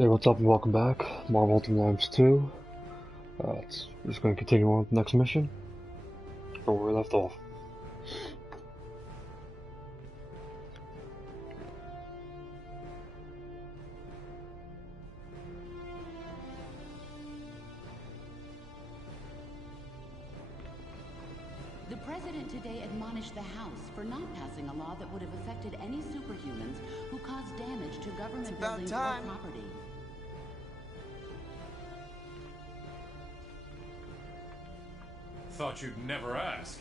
Hey, what's up and welcome back. Marvel Ultimate Alliance 2. We're just going to continue on with the next mission, from where we left off. The President today admonished the House for not passing a law that would have affected any superhumans who caused damage to government buildings or property. Thought you'd never ask.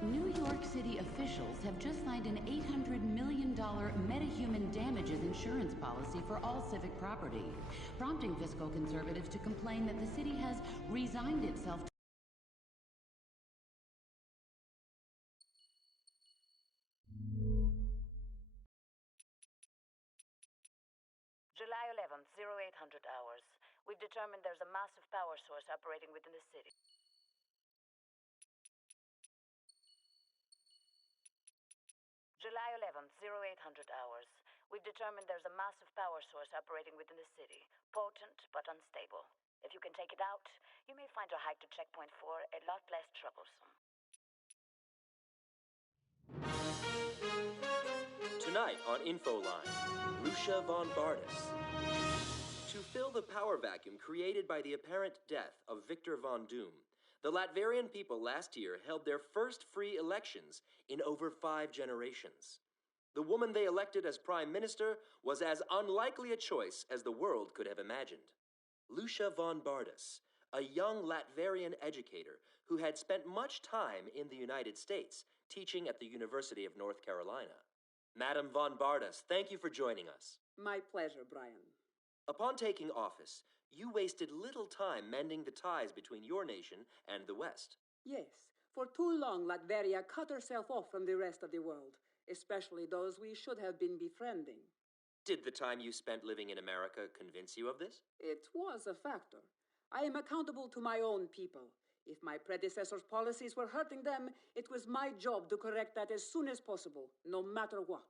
New York City officials have just signed an $800 million metahuman damages insurance policy for all civic property, prompting fiscal conservatives to complain that the city has resigned itself to July 11th, 0800 hours. We've determined there's a massive power source operating within the city. July 11th, 0800 hours. We've determined there's a massive power source operating within the city. Potent, but unstable. If you can take it out, you may find your hike to checkpoint 4 a lot less troublesome. Tonight on Infoline, Lucia von Bardis. To fill the power vacuum created by the apparent death of Victor Von Doom, the Latverian people last year held their first free elections in over 5 generations. The woman they elected as prime minister was as unlikely a choice as the world could have imagined. Lucia von Bardis, a young Latverian educator who had spent much time in the United States teaching at the University of North Carolina. Madam von Bardis, thank you for joining us. My pleasure, Brian. Upon taking office, you wasted little time mending the ties between your nation and the West. Yes, for too long Latveria cut herself off from the rest of the world, especially those we should have been befriending. Did the time you spent living in America convince you of this? It was a factor. I am accountable to my own people. If my predecessors' policies were hurting them, it was my job to correct that as soon as possible, no matter what.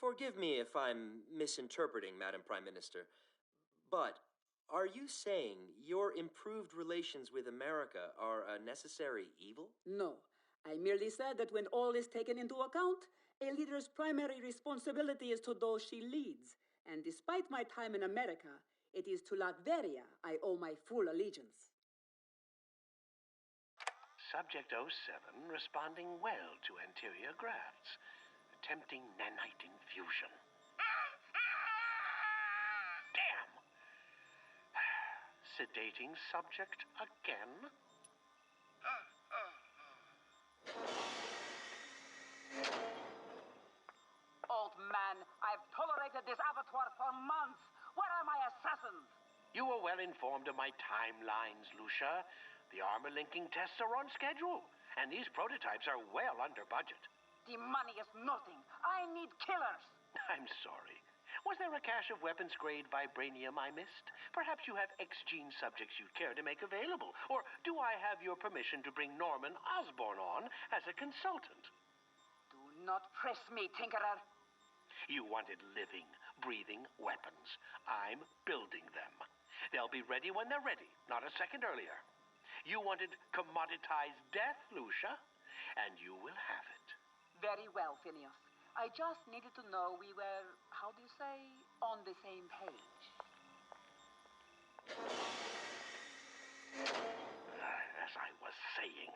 Forgive me if I'm misinterpreting, Madam Prime Minister, but are you saying your improved relations with America are a necessary evil? No, I merely said that when all is taken into account, a leader's primary responsibility is to those she leads. And despite my time in America, it is to Latveria I owe my full allegiance. Subject 07 responding well to anterior grafts, attempting nanite infusion. Damn! Sedating subject again? Old man, I've tolerated this abattoir for months. Where are my assassins? You were well informed of my timelines, Lucia. The armor linking tests are on schedule, and these prototypes are well under budget. The money is nothing. I need killers. I'm sorry. Was there a cache of weapons-grade vibranium I missed? Perhaps you have X-gene subjects you'd care to make available. Or do I have your permission to bring Norman Osborn on as a consultant? Do not press me, Tinkerer. You wanted living, breathing weapons. I'm building them. They'll be ready when they're ready, not a second earlier. You wanted commoditized death, Lucia, and you will have it. Very well, Phineas. I just needed to know we were, how do you say, on the same page. As I was saying,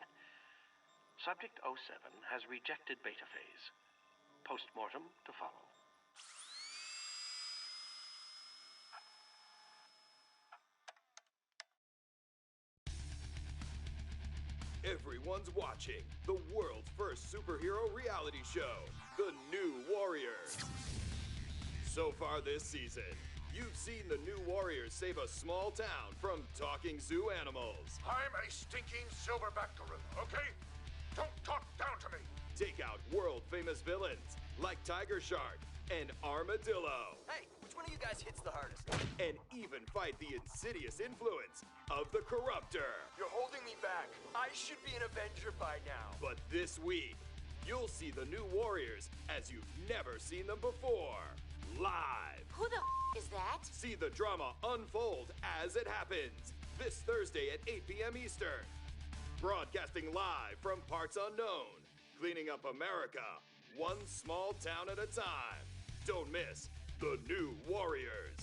Subject 07 has rejected beta phase. Postmortem to follow. Everyone's watching the world's first superhero reality show, The New Warriors. So far this season, you've seen the New Warriors save a small town from talking zoo animals. I'm a stinking silverback gorilla, okay? Don't talk down to me! Take out world-famous villains like Tiger Shark and Armadillo. Hey, which one of you guys hits the hardest? And even fight the insidious influence of the Corruptor. You're holding me back. I should be an Avenger by now. But this week, you'll see the New Warriors as you've never seen them before. Live. Who the is that? See the drama unfold as it happens. This Thursday at 8 p.m. Eastern. Broadcasting live from parts unknown. Cleaning up America, one small town at a time. Don't miss The New Warriors.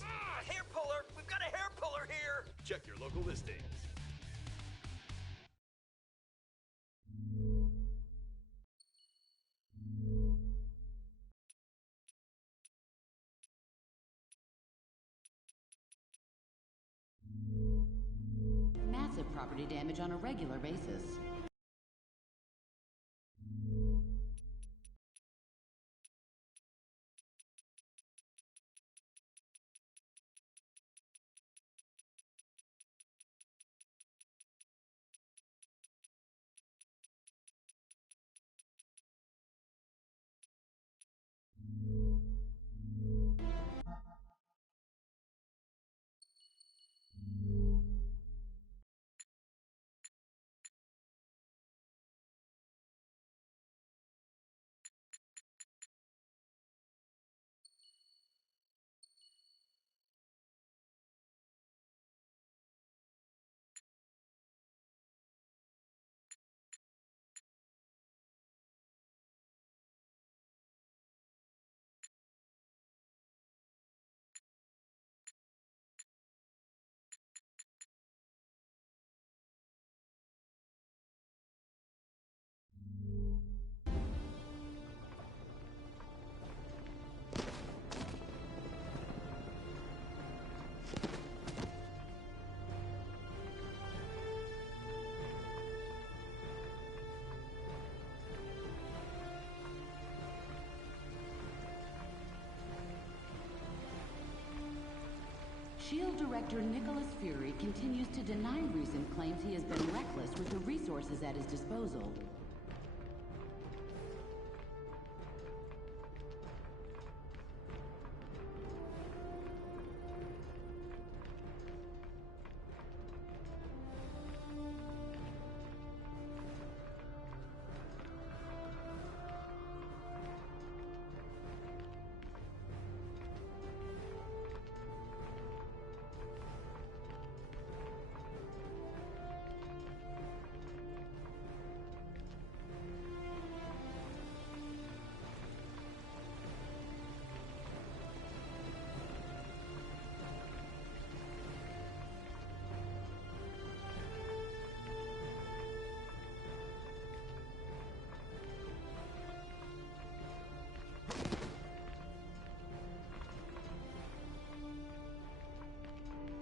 Hair puller! We've got a hair puller here! Check your local listings. Massive property damage on a regular basis. SHIELD Director Nicholas Fury continues to deny recent claims he has been reckless with the resources at his disposal.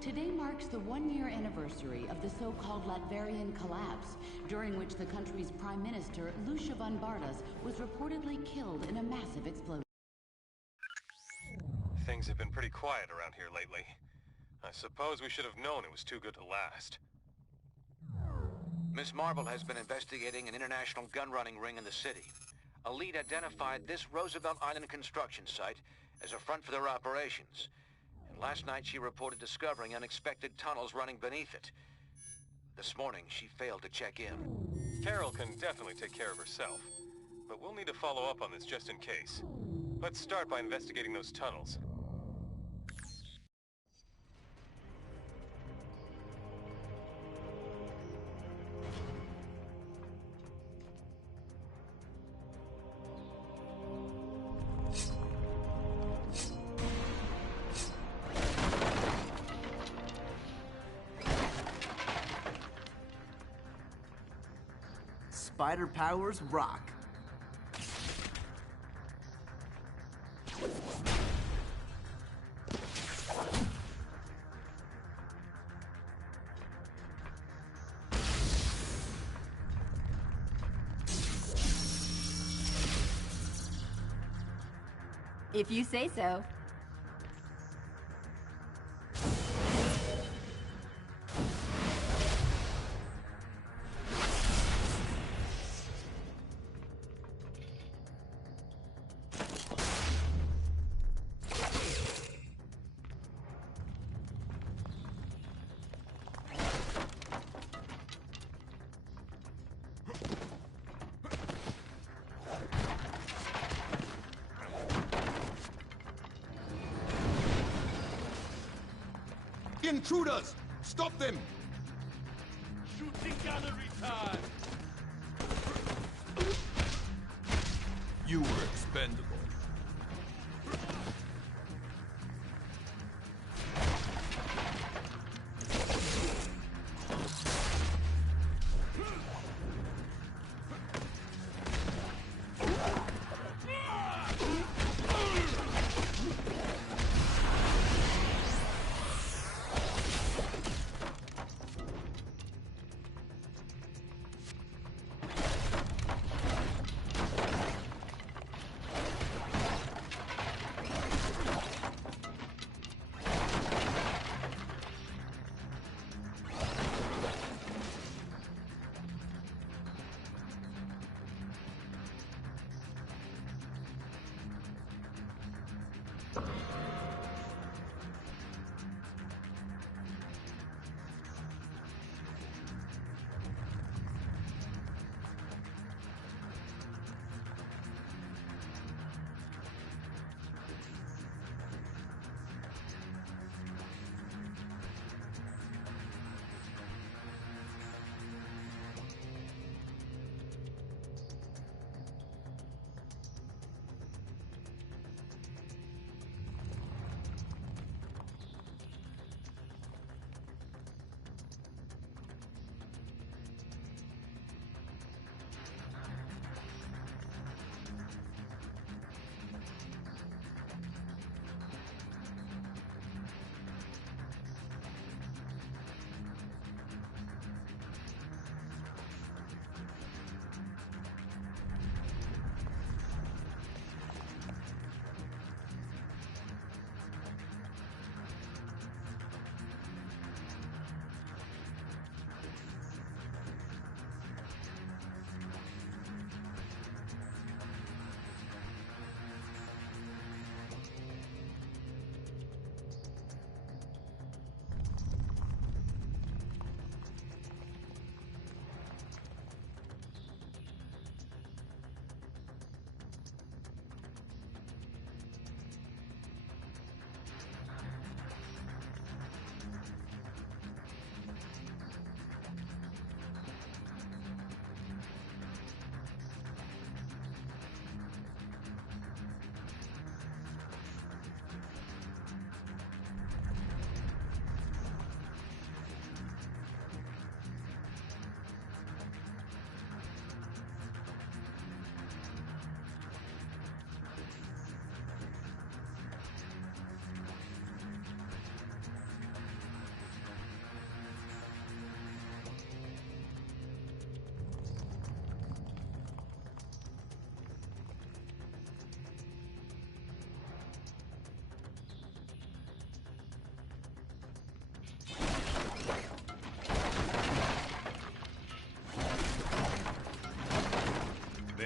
Today marks the one-year anniversary of the so-called Latverian collapse, during which the country's Prime Minister, Lucia von Bardas, was reportedly killed in a massive explosion. Things have been pretty quiet around here lately. I suppose we should have known it was too good to last. Miss Marble has been investigating an international gun-running ring in the city. A lead identified this Roosevelt Island construction site as a front for their operations. And last night she reported discovering unexpected tunnels running beneath it. This morning she failed to check in. Carol can definitely take care of herself, but we'll need to follow up on this just in case. Let's start by investigating those tunnels. spider powers rock. If you say so. Intruders! Stop them! Shooting gallery time! You were expendable.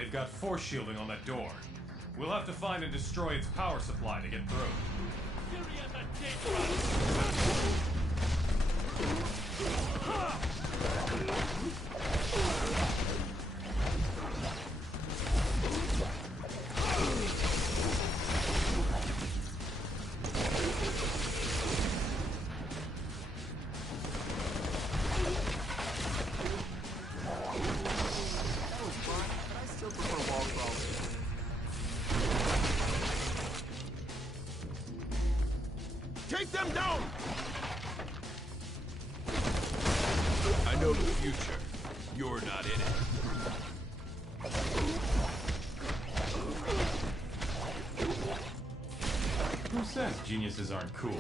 They've got force shielding on that door. We'll have to find and destroy its power supply to get through. Take them down! I know the future. You're not in it. sense geniuses aren't cool.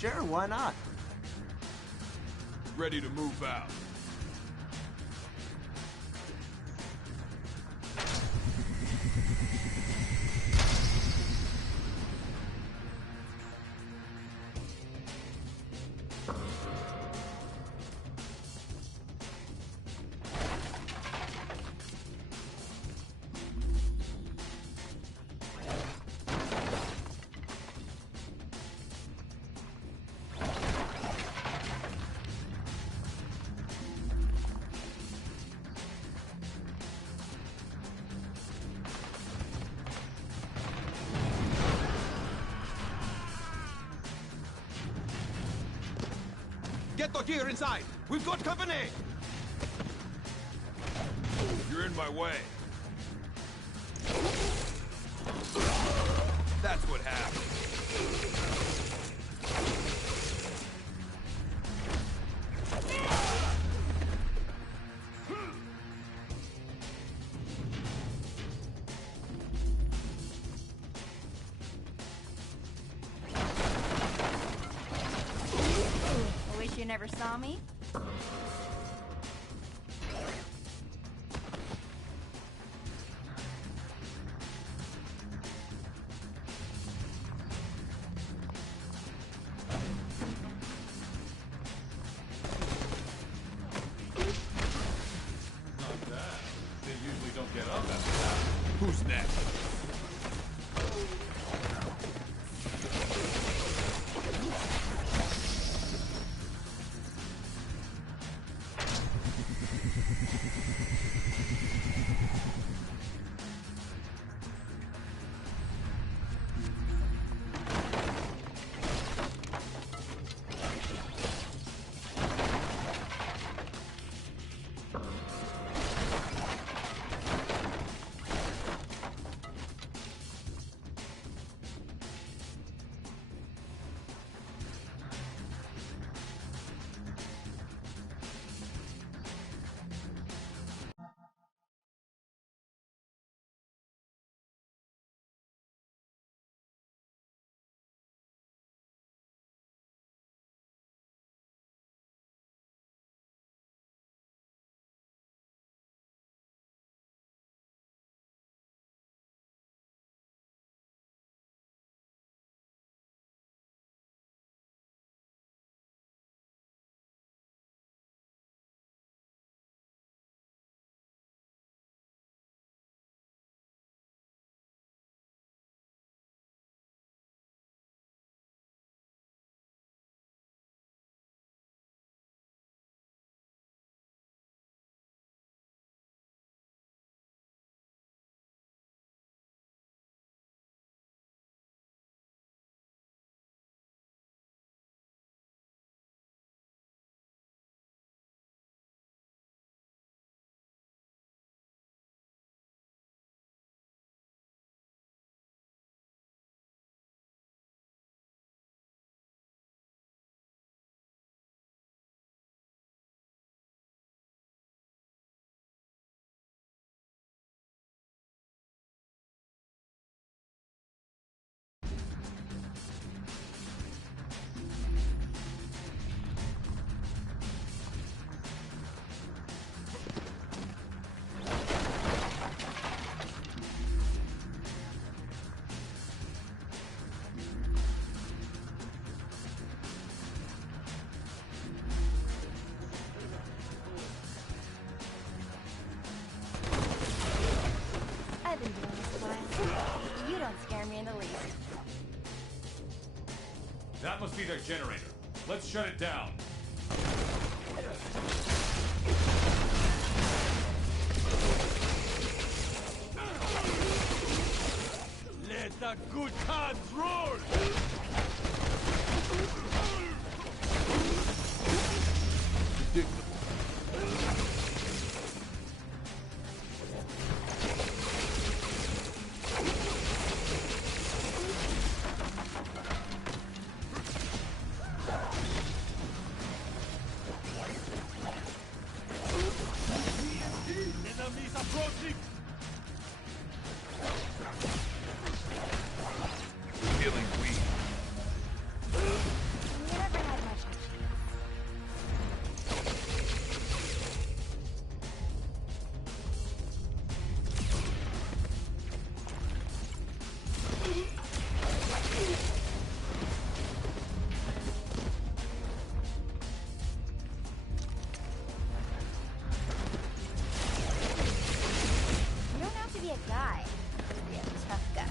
Sure, why not? Ready to move out. Get the gear inside! We've got company! You're in my way. That's what happened. Wish you never saw me? Not bad. They usually don't get up after that. Who's next? see their generator. Let's shut it down. Let the good times roll! Enemies approaching! Feeling weak. You never had much. You don't have to be a guy to be a tough guy.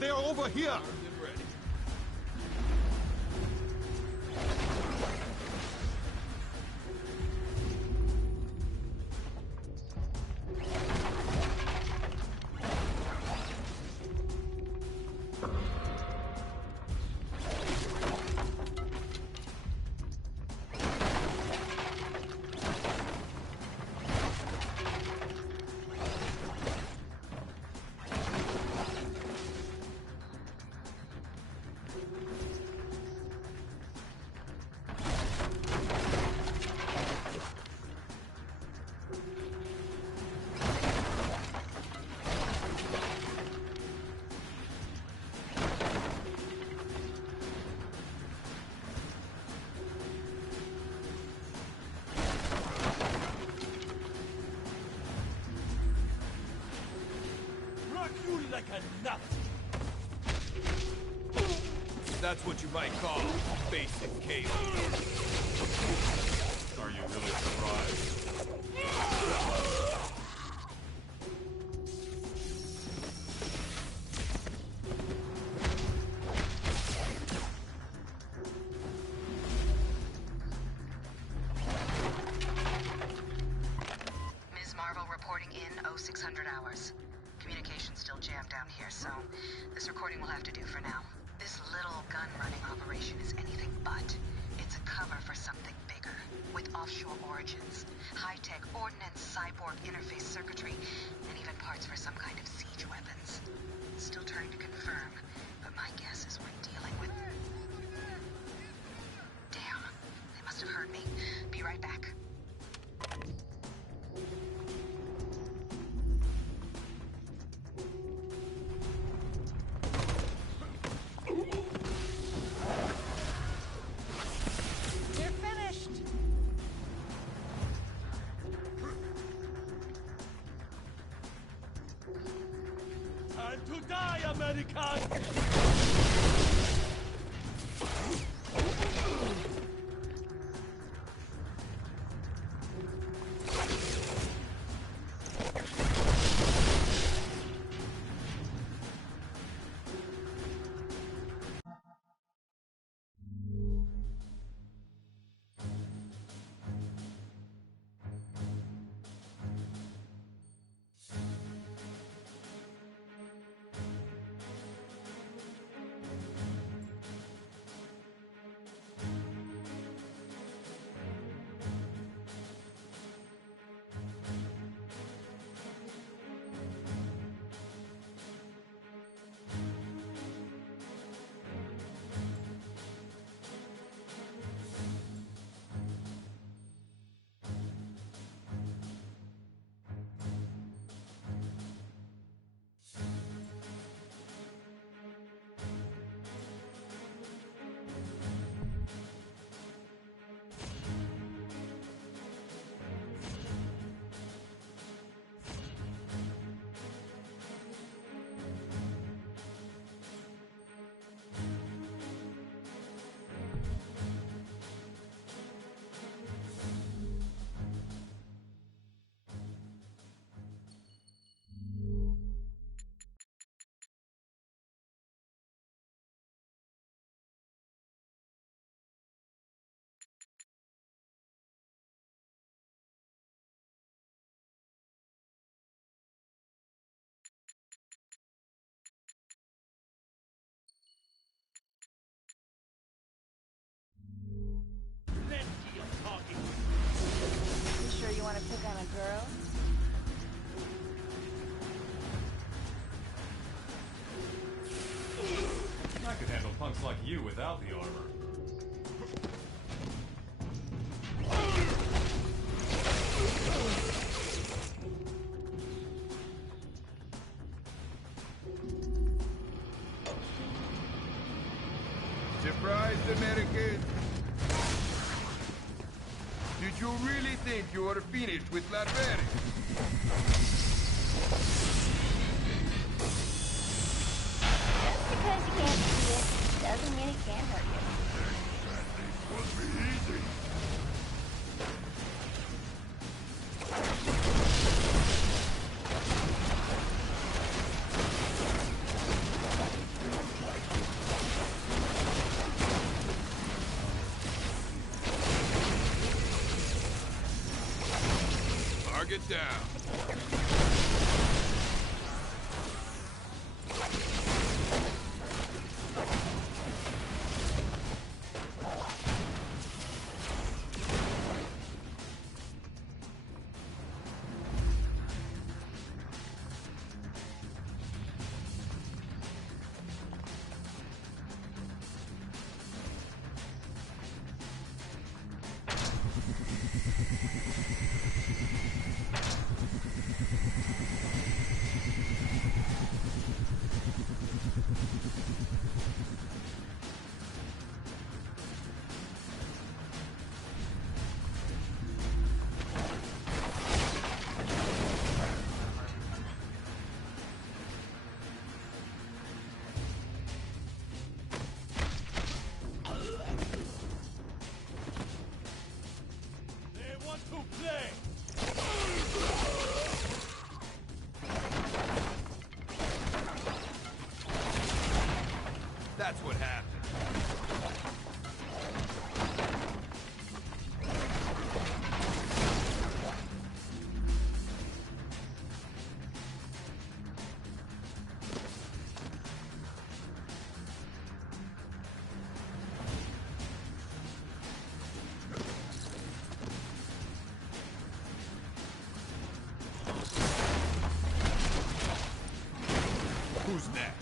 They are over here! Rock you like a nut! That's what you might call basic cable. Are you really surprised? Ms. Marvel reporting in 0600 hours. Communication's still jammed down here, so this recording will have to do for now. This little gun-running operation is anything but. It's a cover for something bigger, with offshore origins, high-tech ordnance, cyborg interface circuitry, and even parts for some kind of siege weapons. Still trying to confirm, but my guess is we're dealing with... Damn, they must have heard me. Be right back. You're finished. Time to die, American! looks like you without the armor. Surprised, American? Did you really think you were finished with Latveria? Just because you can't see it doesn't mean it can't hurt you. Must be easy. Target down. That's what happened. Who's next?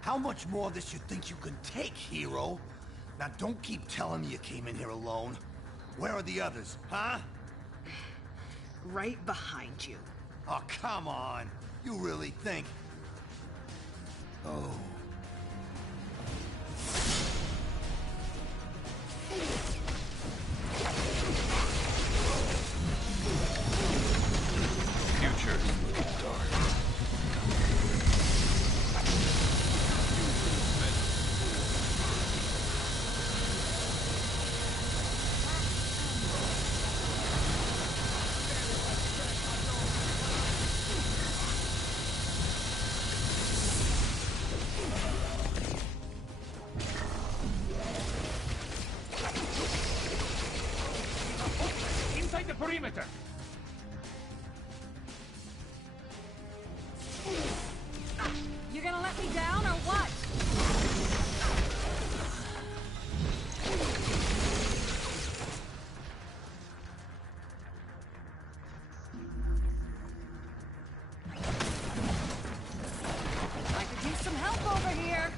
How much more of this you think you can take, hero? Now don't keep telling me you came in here alone. Where are the others, huh? Right behind you. Oh, come on. You really think... Oh. Future. Dark. Inside the perimeter! You gonna let me down or what? I could use some help over here.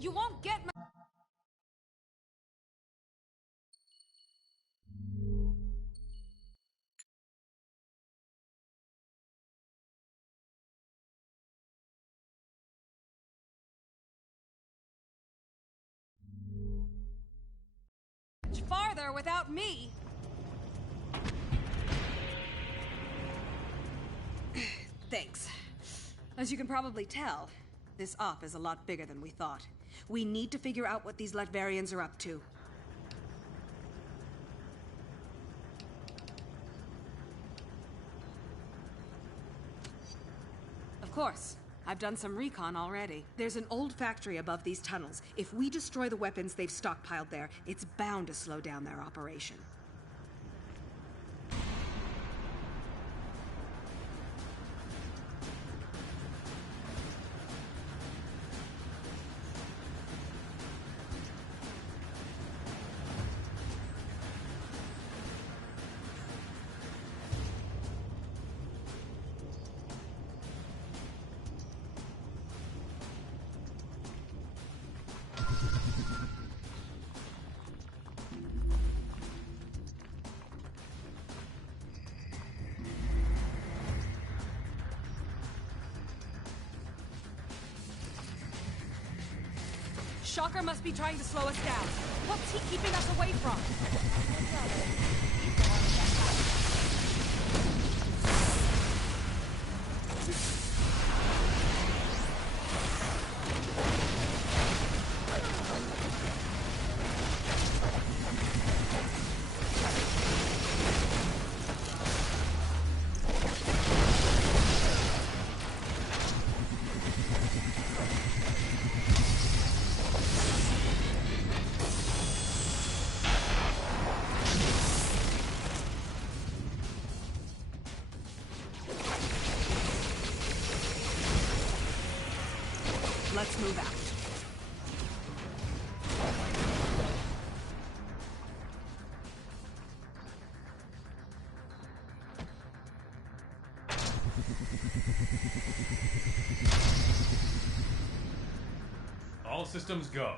You won't get my... farther without me. Thanks. As you can probably tell, This op is a lot bigger than we thought. We need to figure out what these Latverians are up to. Of course. I've done some recon already. There's an old factory above these tunnels. If we destroy the weapons they've stockpiled there, it's bound to slow down their operation. Shocker must be trying to slow us down. What's he keeping us away from? Let's move out. All systems go.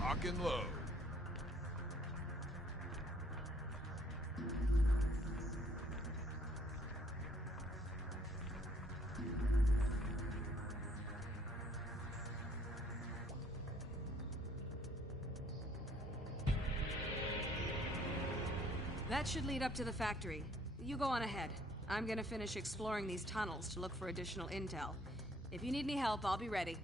Lock and load. That should lead up to the factory. You go on ahead. I'm gonna finish exploring these tunnels to look for additional intel. If you need any help, I'll be ready.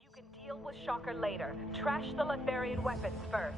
You can deal with Shocker later. Trash the Latverian weapons first.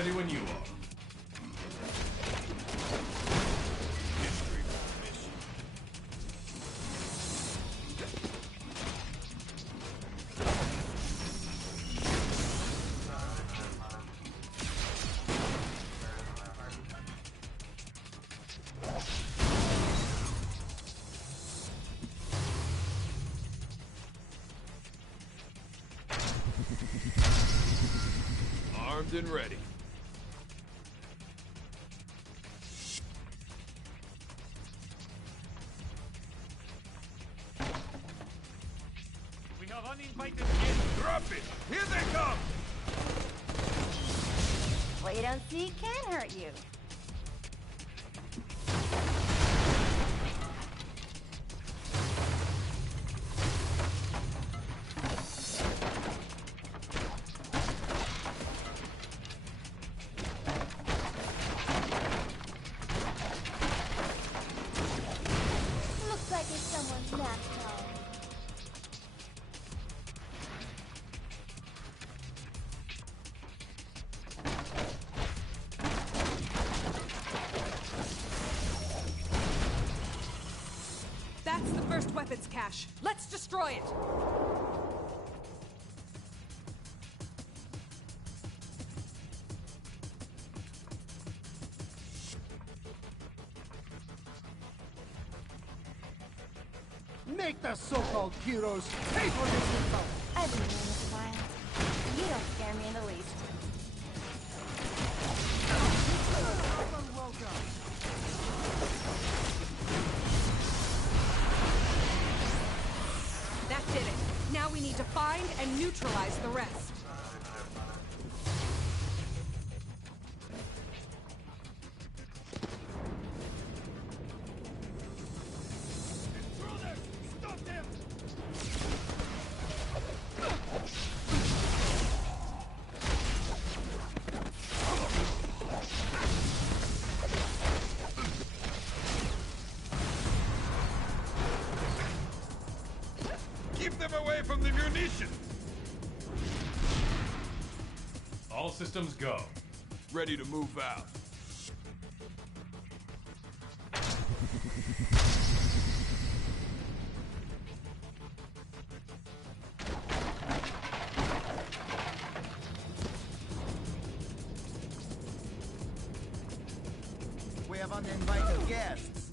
Ready when you are. Armed and ready. We have uninvited guests. Drop it! Here they come! What you don't see can hurt you. Looks like it's someone's nap time. That's the first weapons cache. Let's destroy it! Make the so-called heroes pay for this info! I've been doing this a while. You don't scare me in the least. That did it. Now we need to find and neutralize the rest. Keep them away from the munitions! All systems go. Ready to move out. We have uninvited guests.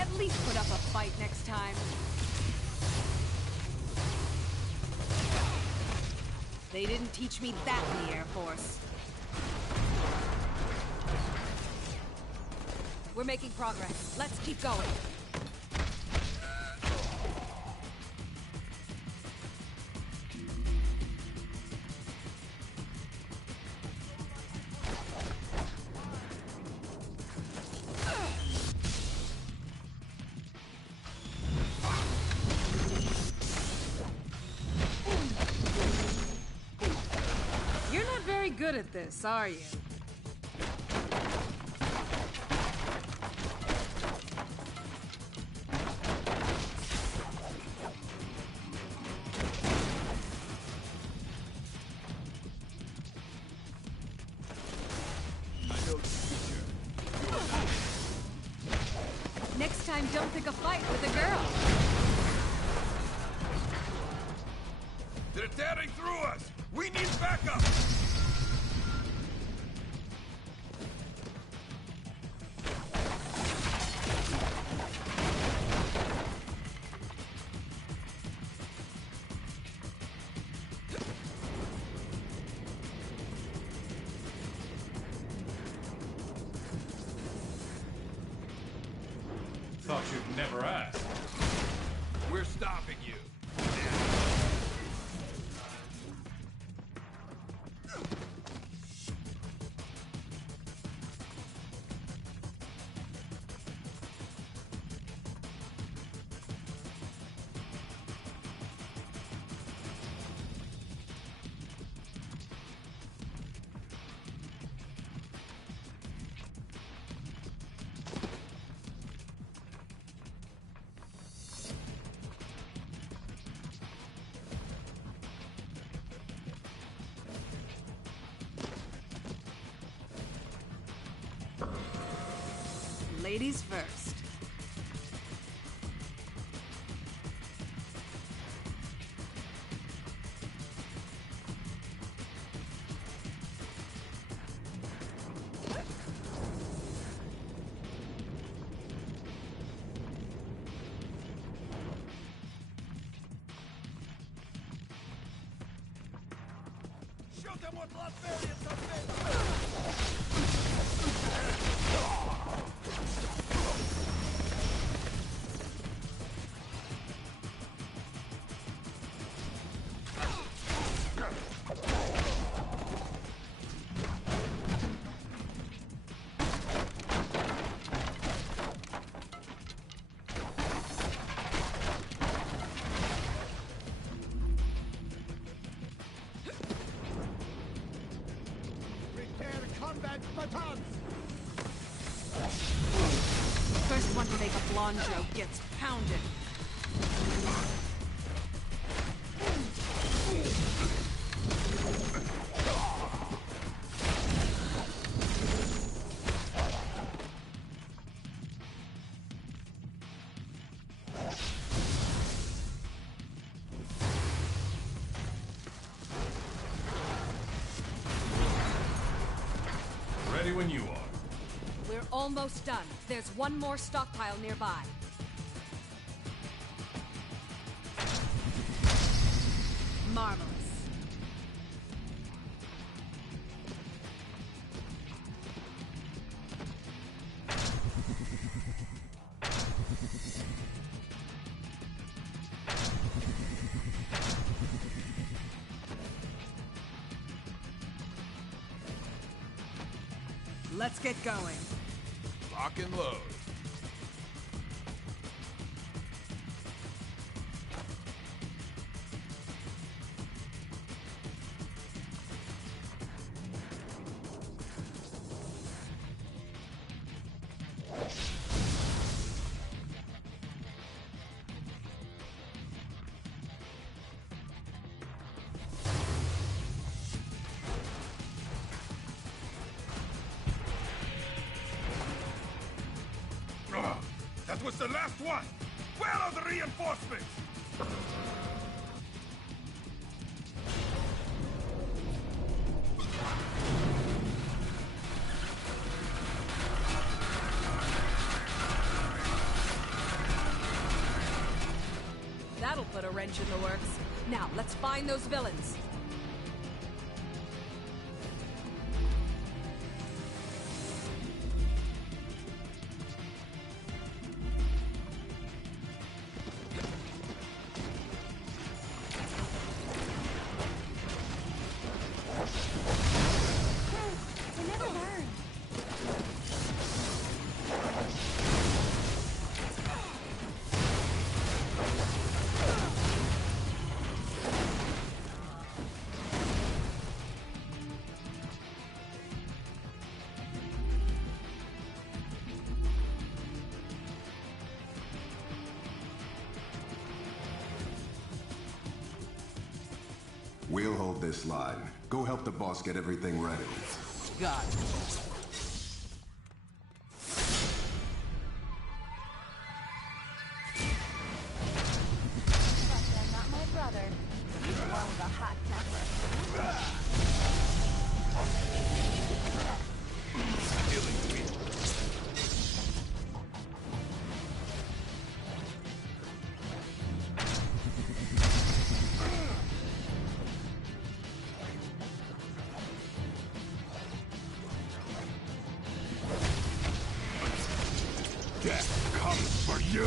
At least put up a fight next time. They didn't teach me that in the Air Force. We're making progress. Let's keep going. You're not very good at this, are you? I know the future. Next time, don't pick a fight with a girl. They're tearing through us! We need backup! Thought you'd never ask. We're stopping you. Ladies first. Shoot them with blood variants of this! Combat batons! First one to make a blonde joke gets pounded. Ready when you are. We're almost done. There's one more stockpile nearby. Marvelous. Let's get going. Lock and load. That was the last one! Where are the reinforcements? That'll put a wrench in the works. Now, let's find those villains. We'll hold this line. Go help the boss get everything ready. Got it. Not my brother. He's the one with a hot temper. Death comes for you!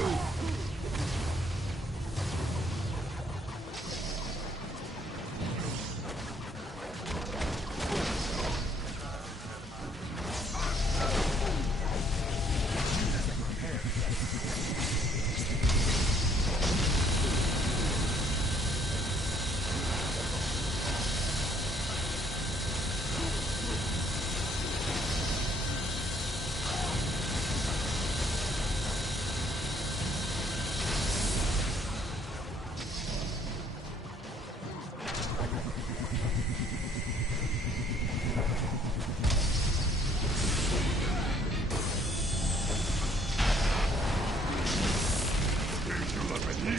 They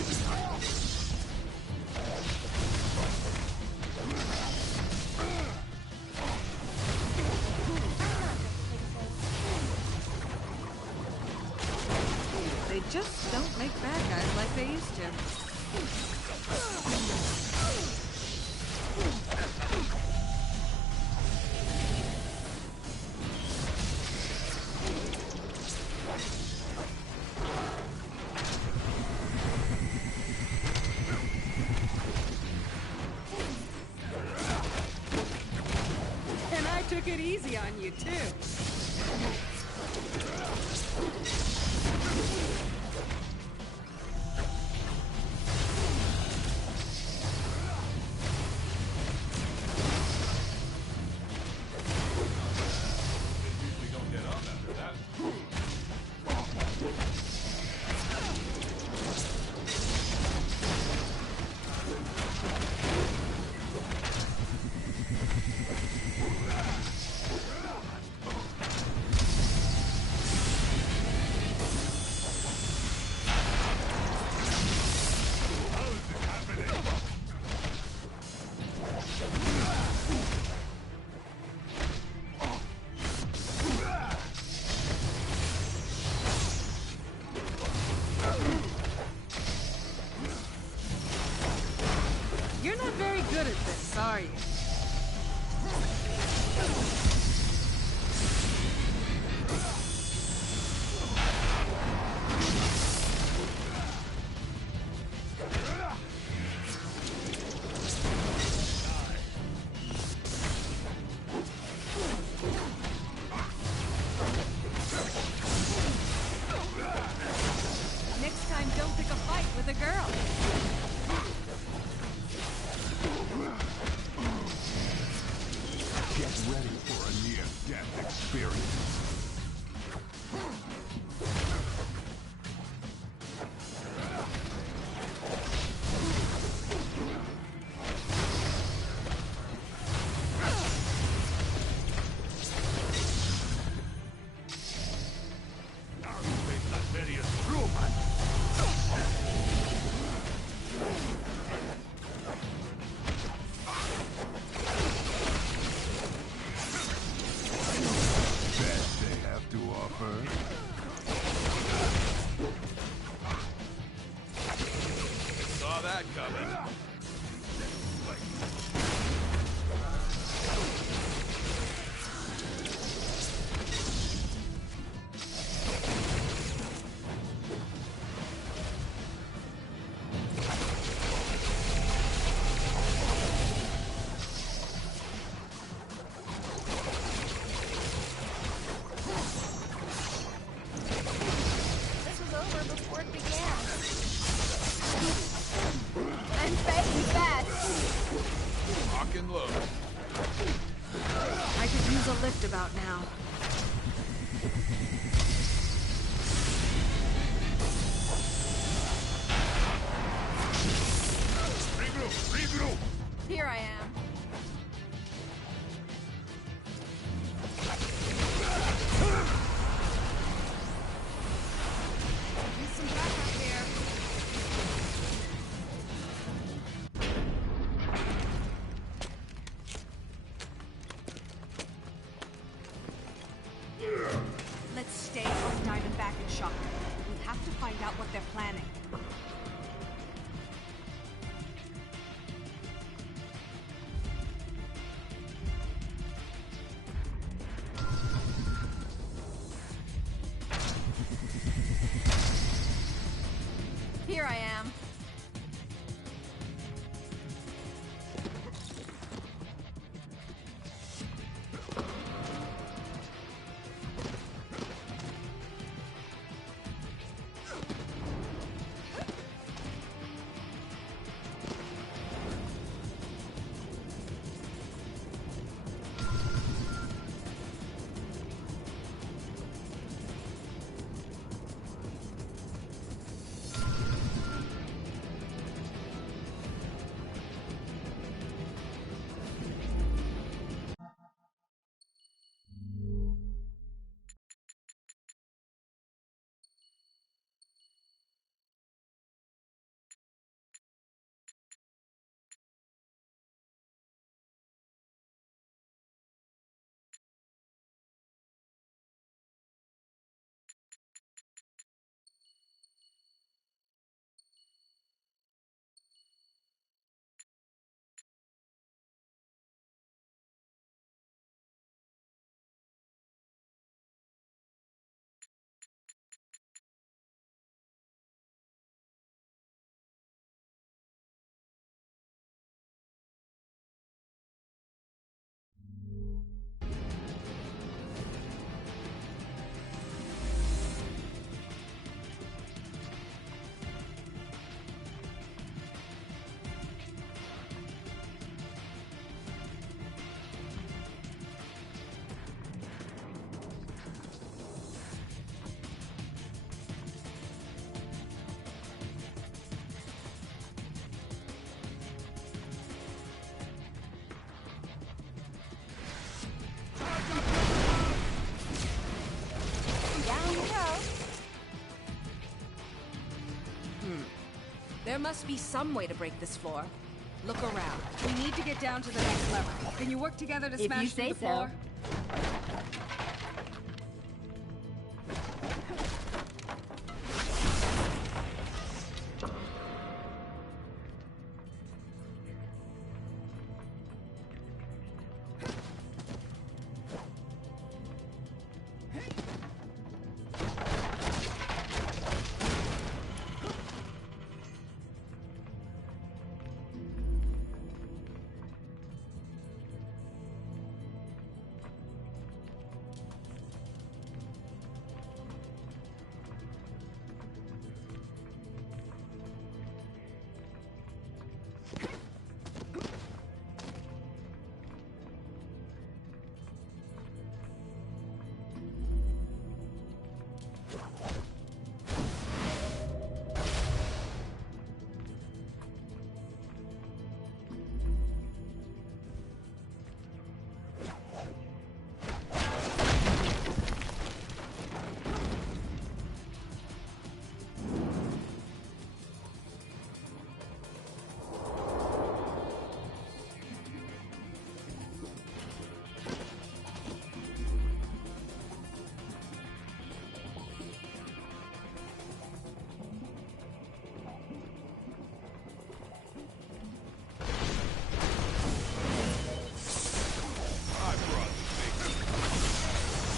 just don't make bad guys like they used to. And I took it easy on you, too. You're not very good at this, are you? Next time, don't pick a fight with a girl. Get ready for a near-death experience. Saw that coming. This was over before it began. I'm fighting fast. Lock and load. I could use a lift about now. Regroup! Here I am. Need some backup here. Let's stay on Diamondback and Shocker. We have to find out what they're planning. Here I am. There must be some way to break this floor. Look around. We need to get down to the next level. Can you work together to smash through the floor?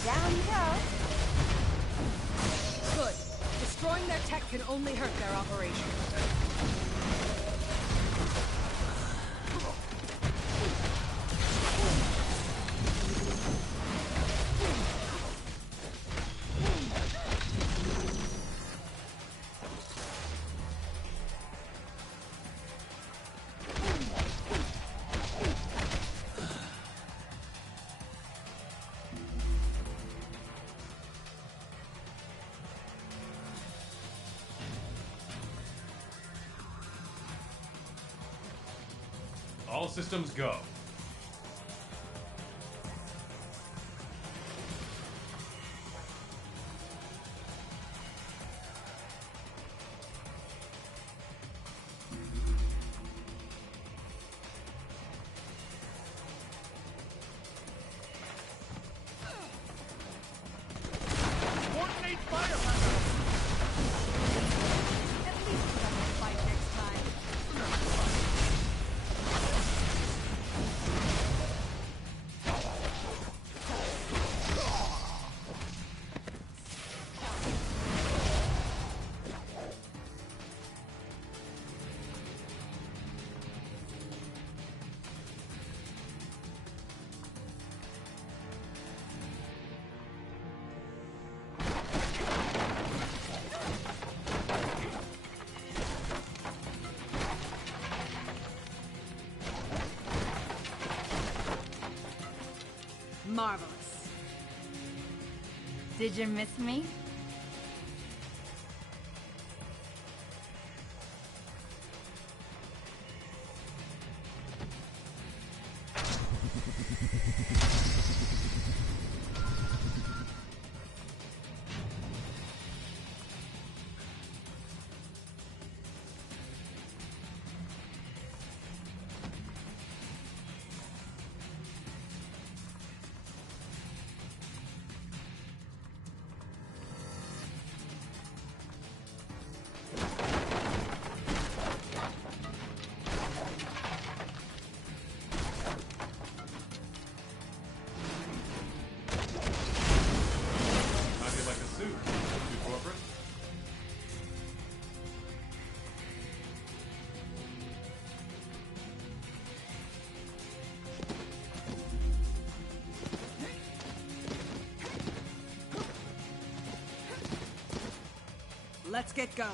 Down you go. Good. Destroying their tech can only hurt their operation. All systems go. Coordinate firepower! At least put up a fight next time. Marvelous. Did you miss me? Let's get going.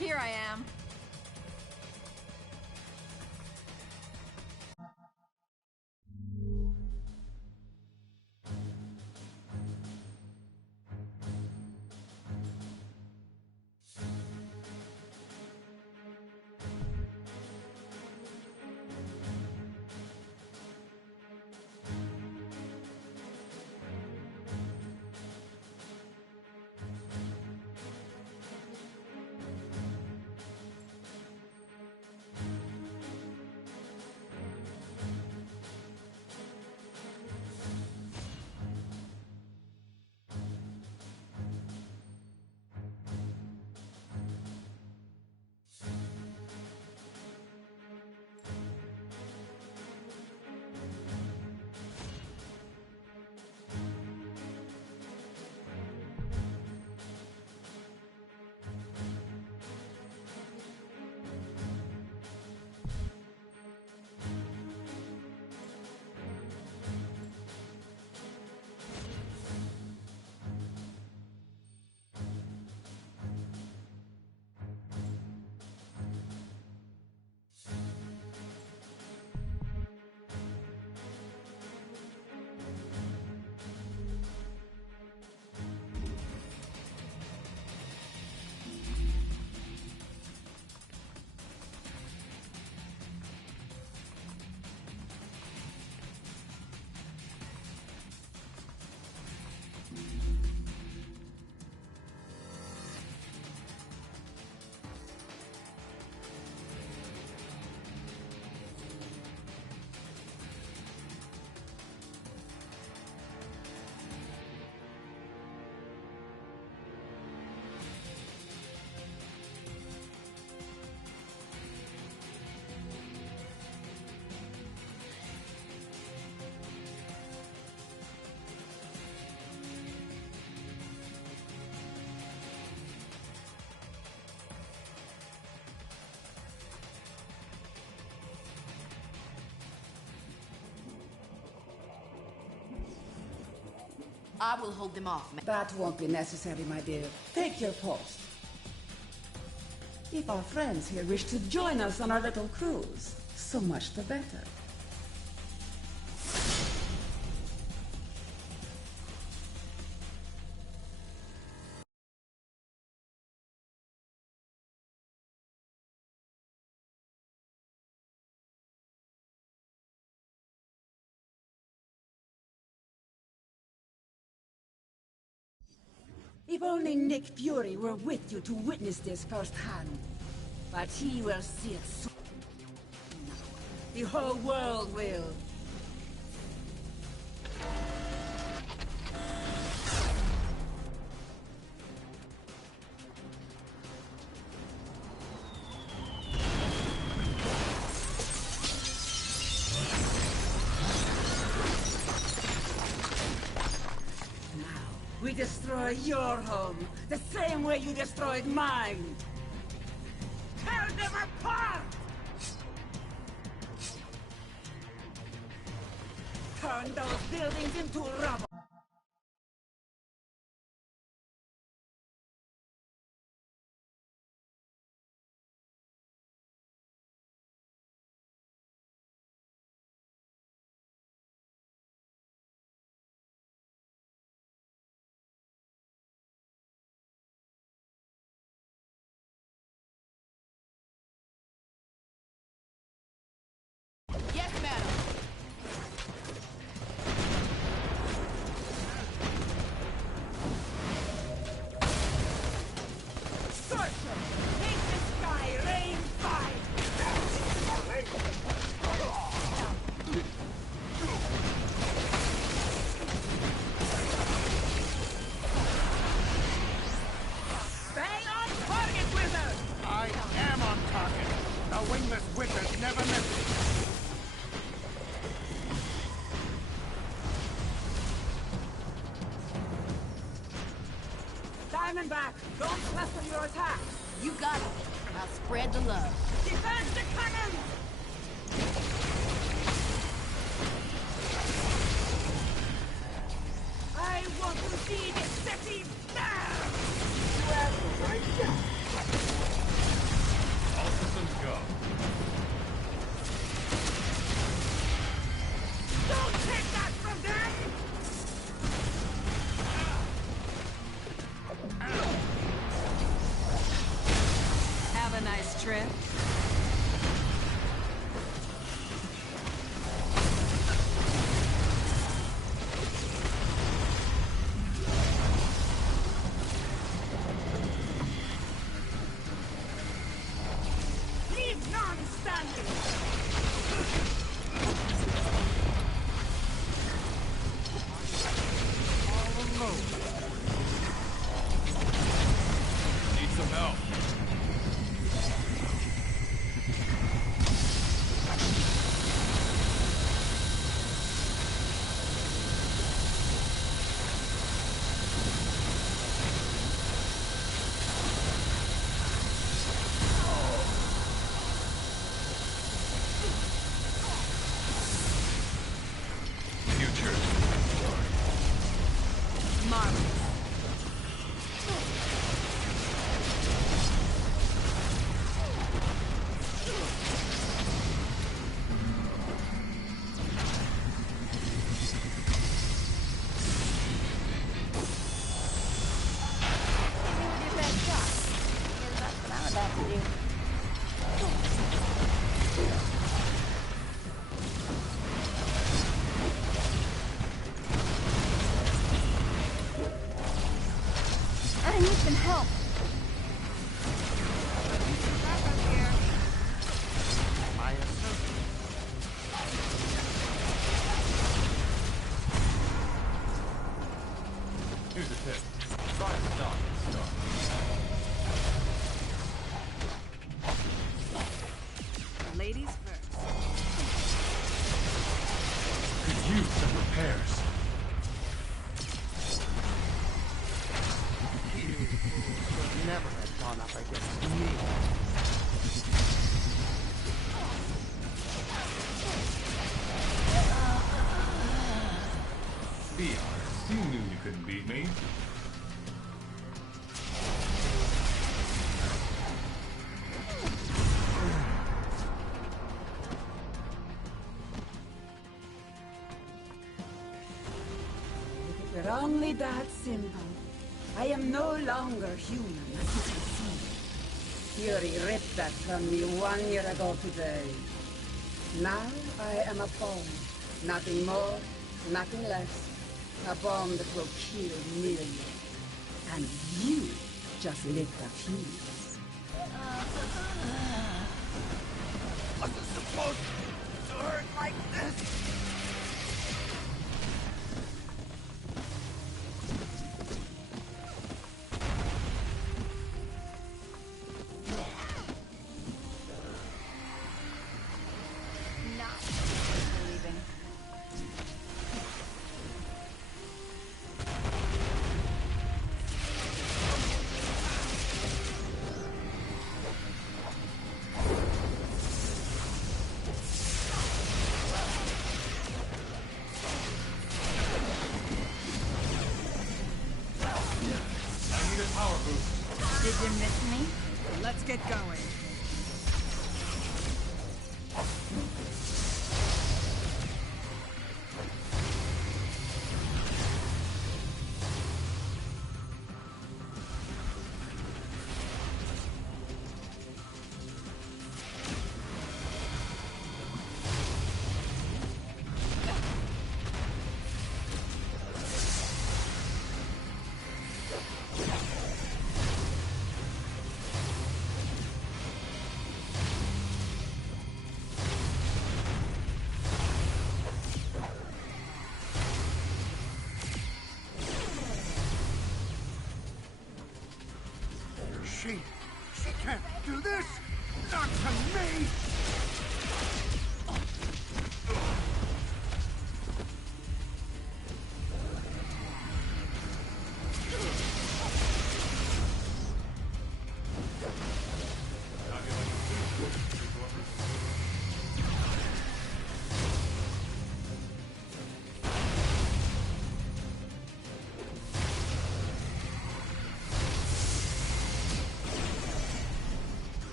Here I am. I will hold them off. That won't be necessary, my dear. Take your post. If our friends here wish to join us on our little cruise, so much the better. If only Nick Fury were with you to witness this firsthand. But he will see it soon. The whole world will. We destroy your home, the same way you destroyed mine. Tear them apart! Turn those buildings into rubble. Yes, madam. Searcher! Make the sky rain fire! Stay on target, wizard! I am on target. The wingless wizard never misses. Diamondback, don't cluster your attack. You got it. Now spread the love. Defend the cannon! I want to see the city burn! All systems go. Don't take that from them! Have a nice trip. Leave none standing! Need some help. Future. Marvelous. I need some help. Here's a tip. Try to stop and start. Ladies first. Could use some repairs. Never have gone up against me. Be ours. You knew you couldn't beat me. If it were only that simple. I am no longer human, as you can see. Fury ripped that from me 1 year ago today. Now I am a bomb. Nothing more, nothing less. A bomb that will kill millions. And you just lit the fuse. Was it supposed to hurt like this? Did you miss me? Let's get going. She can't do this! Not to me!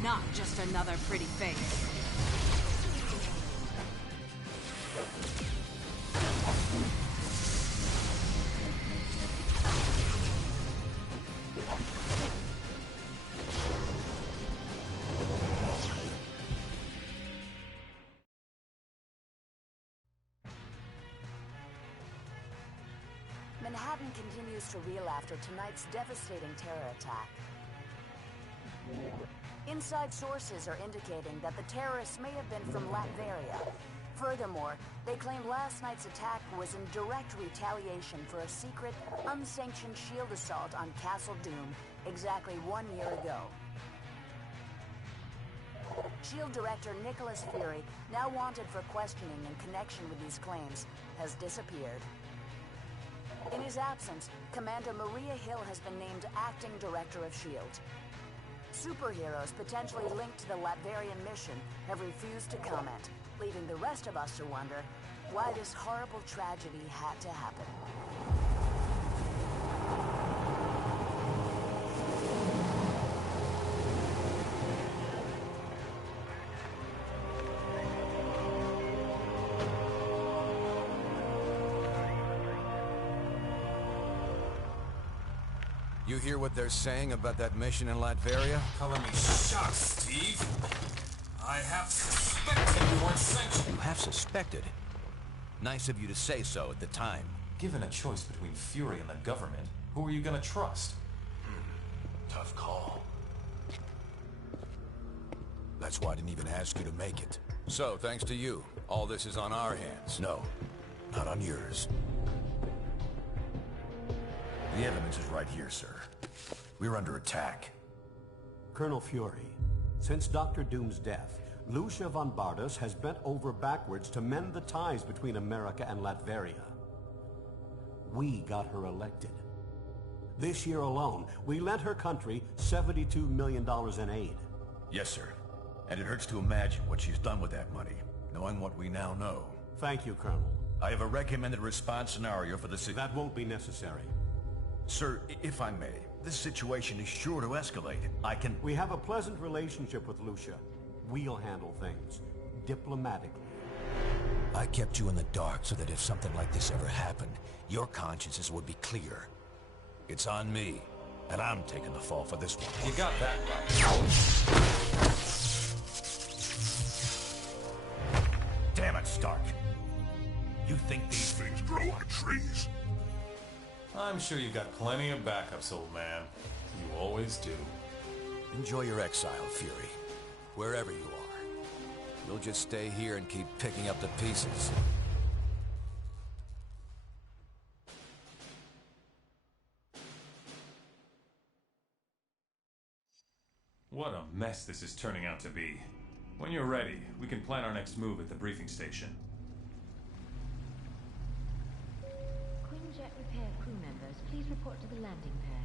Not just another pretty face. Manhattan continues to reel after tonight's devastating terror attack. Inside sources are indicating that the terrorists may have been from Latveria. Furthermore, they claim last night's attack was in direct retaliation for a secret, unsanctioned shield assault on Castle Doom exactly 1 year ago. SHIELD Director Nicholas Fury, now wanted for questioning in connection with these claims, has disappeared. In his absence, Commander Maria Hill has been named Acting Director of SHIELD. Superheroes potentially linked to the Latverian mission have refused to comment, leaving the rest of us to wonder why this horrible tragedy had to happen. You hear what they're saying about that mission in Latveria? Calling me shocked, Steve. I have suspected you weren't sanctioned. You have suspected? Nice of you to say so at the time. Given a choice between Fury and the government, who are you gonna trust? Tough call. That's why I didn't even ask you to make it. So, thanks to you, all this is on our hands. No, not on yours. The evidence is right here, sir. We're under attack. Colonel Fury, since Dr. Doom's death, Lucia von Bardas has bent over backwards to mend the ties between America and Latveria. We got her elected. This year alone, we lent her country $72 million in aid. Yes, sir. And it hurts to imagine what she's done with that money, knowing what we now know. Thank you, Colonel. I have a recommended response scenario for the That won't be necessary. Sir, if I may, this situation is sure to escalate. We have a pleasant relationship with Lucia. We'll handle things diplomatically. I kept you in the dark so that if something like this ever happened, your consciences would be clear. It's on me, and I'm taking the fall for this one. You got that right. Damn it, Stark. You think these things grow on trees? I'm sure you've got plenty of backups, old man. You always do. Enjoy your exile, Fury. Wherever you are. You'll just stay here and keep picking up the pieces. What a mess this is turning out to be. When you're ready, we can plan our next move at the briefing station. Quinjet repair crew members, please report to the landing pad.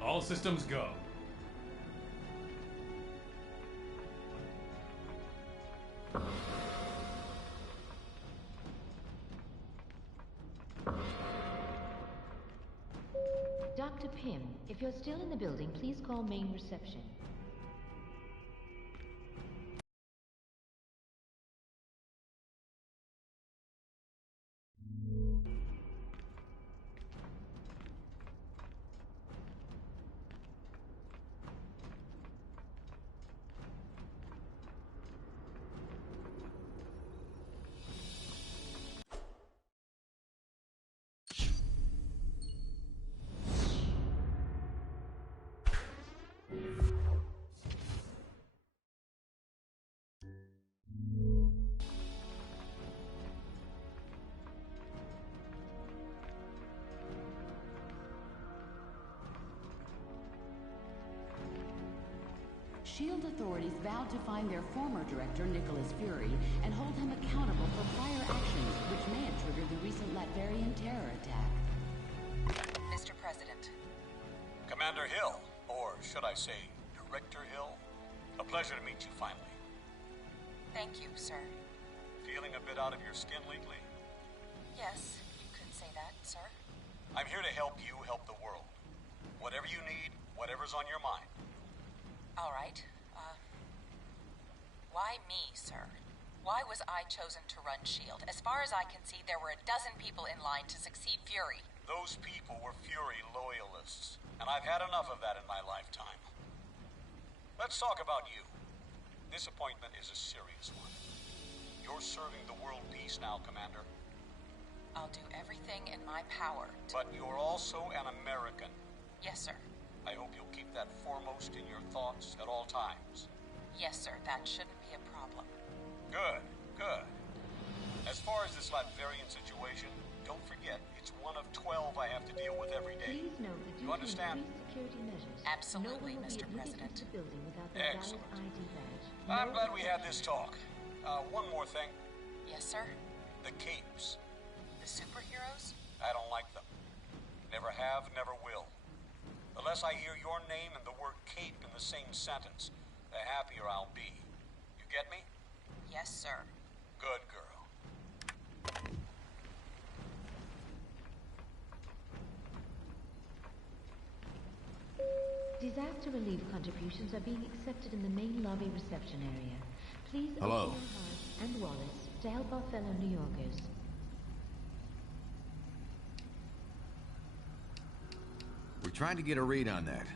All systems go. Dr. Pym, if you're still in the building, please call main reception. SHIELD authorities vowed to find their former director, Nicholas Fury, and hold him accountable for prior actions which may have triggered the recent Latverian terror attack. Mr. President. Commander Hill, or should I say, Director Hill? A pleasure to meet you finally. Thank you, sir. Feeling a bit out of your skin lately? Yes, you could say that, sir. I'm here to help you help the world. Whatever you need, whatever's on your mind. All right. Why me, sir? Why was I chosen to run S.H.I.E.L.D.? As far as I can see, there were a dozen people in line to succeed Fury. Those people were Fury loyalists, and I've had enough of that in my lifetime. Let's talk about you. This appointment is a serious one. You're serving the world peace now, Commander. I'll do everything in my power. But you're also an American. Yes, sir. I hope you'll keep that foremost in your thoughts at all times. Yes, sir. That shouldn't be a problem. Good, good. As far as this Latverian situation, don't forget, it's one of 12 I have to deal with every day. Please note that You understand? security measures. Absolutely, No one will Mr. be admitted President. into the building without their valid Excellent. ID badge. I'm glad we had this talk. One more thing. Yes, sir? the capes. The superheroes? I don't like them. Never have, never will. The less I hear your name and the word cape in the same sentence, the happier I'll be. You get me? Yes, sir. Good girl. Disaster relief contributions are being accepted in the main lobby reception area. Please Hello. open your heart and wallets to help our fellow New Yorkers. We're trying to get a read on that.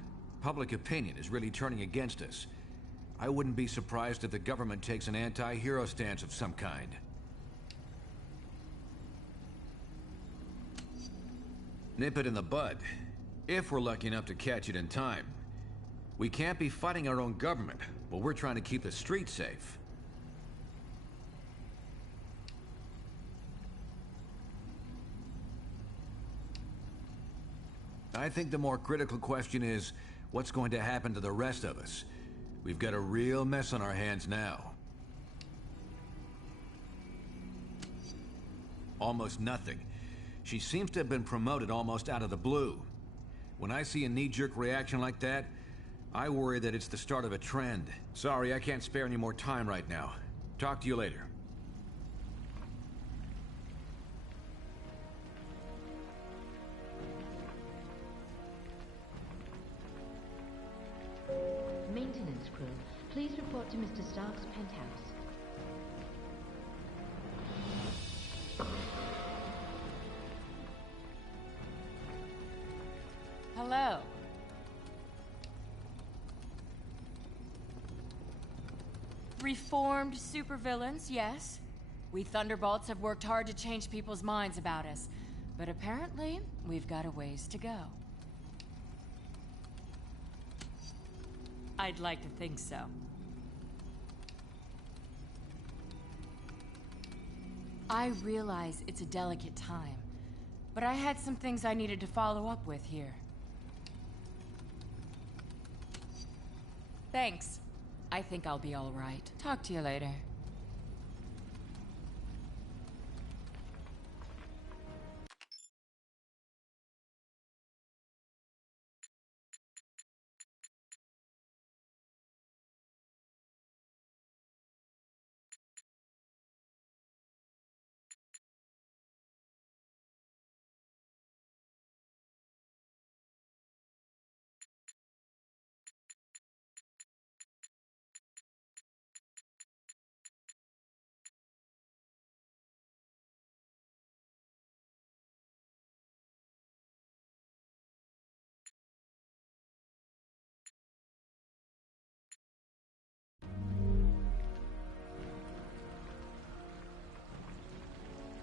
Public opinion is really turning against us. I wouldn't be surprised if the government takes an anti-hero stance of some kind. Nip it in the bud, if we're lucky enough to catch it in time. We can't be fighting our own government, but we're trying to keep the streets safe. I think the more critical question is, what's going to happen to the rest of us? We've got a real mess on our hands now. Almost nothing. She seems to have been promoted almost out of the blue. When I see a knee-jerk reaction like that, I worry that it's the start of a trend. Sorry, I can't spare any more time right now. Talk to you later. Maintenance crew, please report to Mr. Stark's penthouse. Hello. Reformed supervillains, yes. We Thunderbolts have worked hard to change people's minds about us, but apparently, we've got a ways to go. I'd like to think so. I realize it's a delicate time, but I had some things I needed to follow up with here. Thanks. I think I'll be all right. Talk to you later.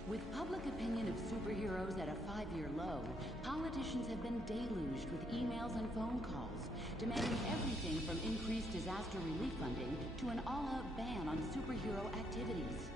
With public opinion of superheroes at a 5-year low, politicians have been deluged with emails and phone calls, demanding everything from increased disaster relief funding to an all-out ban on superhero activities.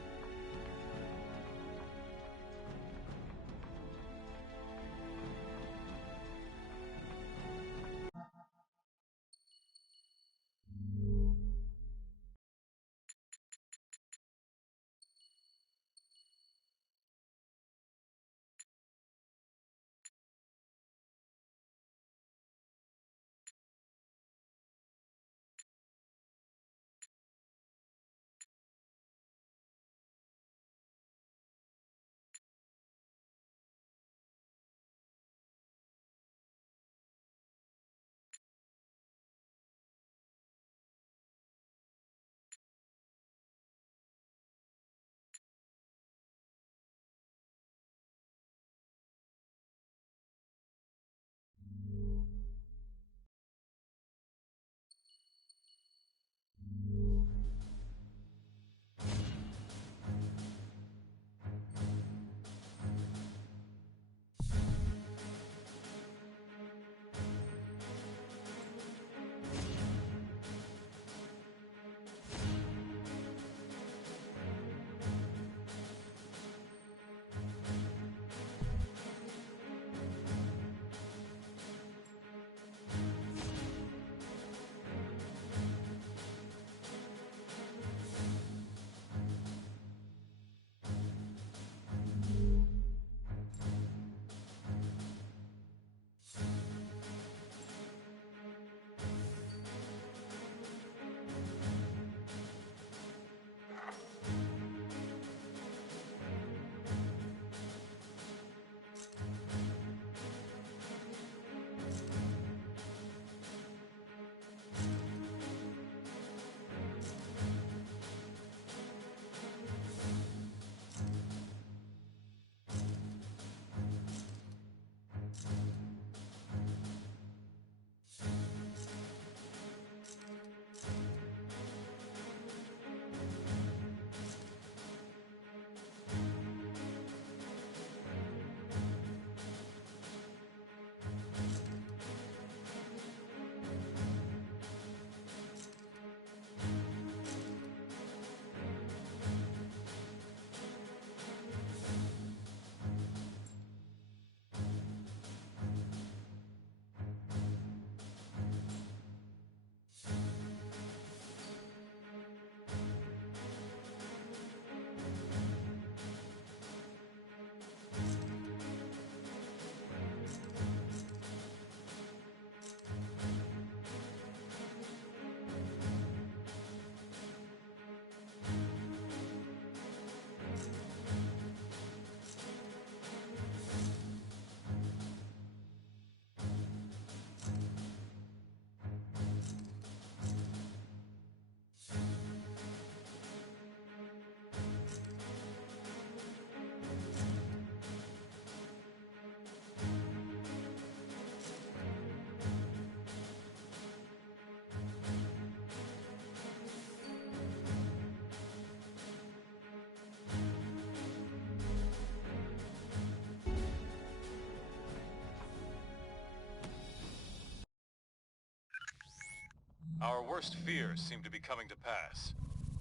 Our worst fears seem to be coming to pass.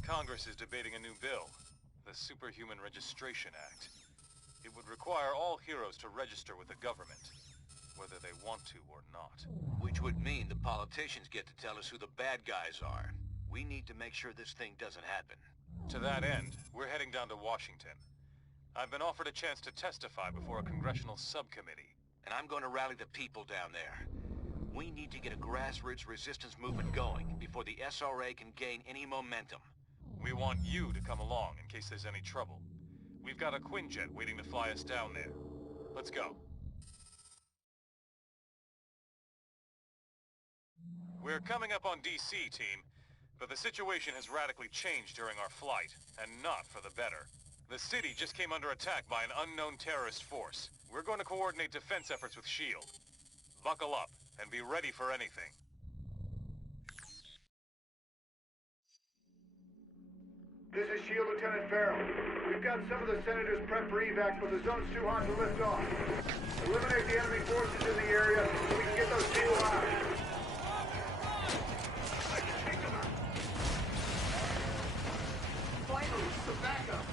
Congress is debating a new bill, the Superhuman Registration Act. It would require all heroes to register with the government, whether they want to or not. Which would mean the politicians get to tell us who the bad guys are. We need to make sure this thing doesn't happen. To that end, we're heading down to Washington. I've been offered a chance to testify before a congressional subcommittee. And I'm going to rally the people down there. We need to get a grassroots resistance movement going before the SRA can gain any momentum. We want you to come along in case there's any trouble. We've got a Quinjet waiting to fly us down there. Let's go. We're coming up on DC, team, but the situation has radically changed during our flight, and not for the better. The city just came under attack by an unknown terrorist force. We're going to coordinate defense efforts with S.H.I.E.L.D. Buckle up, and be ready for anything. This is S.H.I.E.L.D. Lieutenant Farrell. We've got some of the senators prepped for evac, but the zone's too hot to lift off. Eliminate the enemy forces in the area so we can get those people out. Finally, some backup.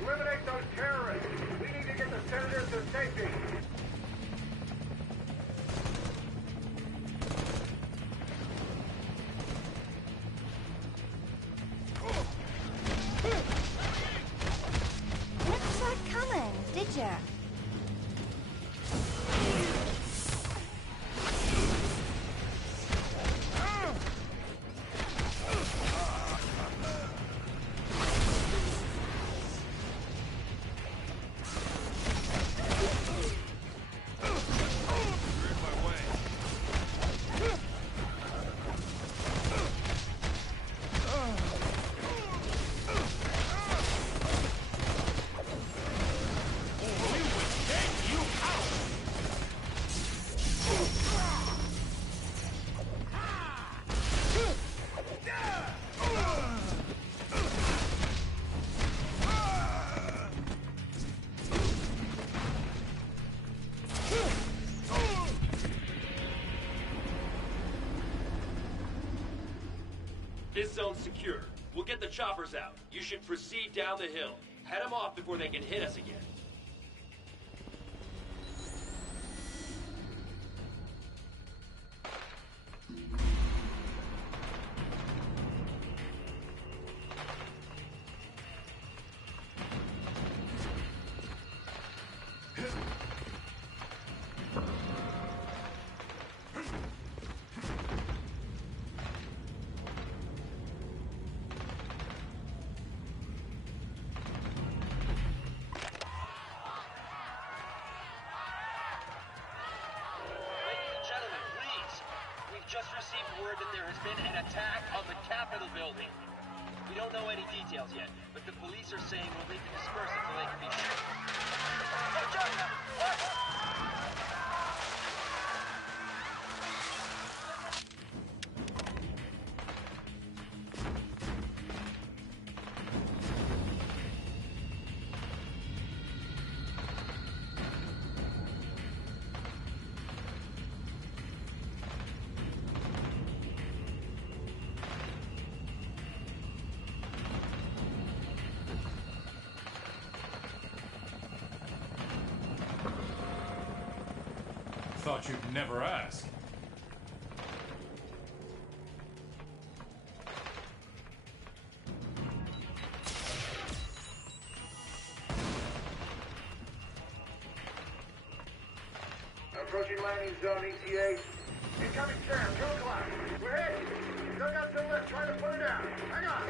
Eliminate those terrorists! We need to get the senators to safety! Never saw it coming, did ya? This zone's secure. We'll get the choppers out. You should proceed down the hill. Head them off before they can hit us again. Just received word that there has been an attack on the Capitol building. We don't know any details yet, but the police are saying we'll need to disperse until they can be sure. Thought you'd never ask. Approaching landing zone, ETA. Incoming Sam, 2 o'clock. We're hit. Still got some left trying to put her down. Hang on.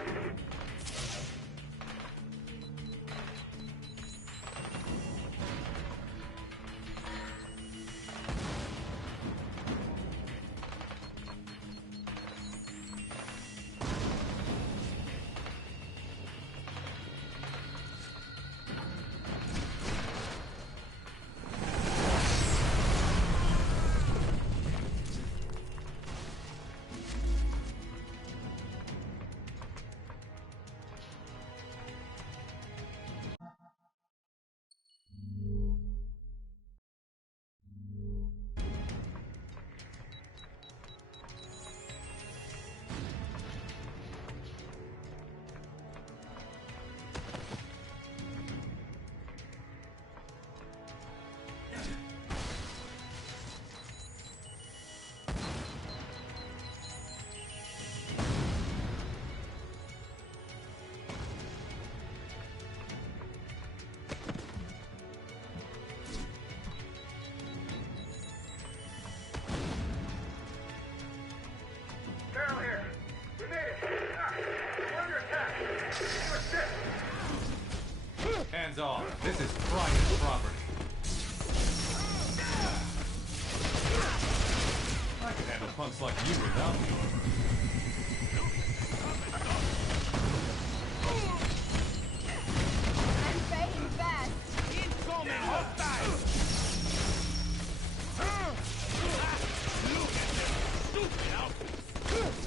This is private property. I can handle punks like you without me. I'm fading fast. Incoming hostile! Look at them stupid outfits!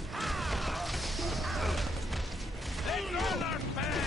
They all are bad!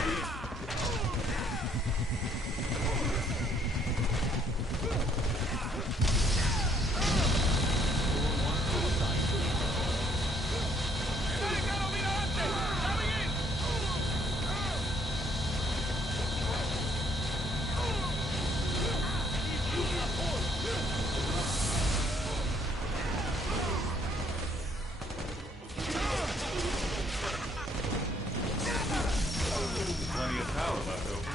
Plenty of power left over.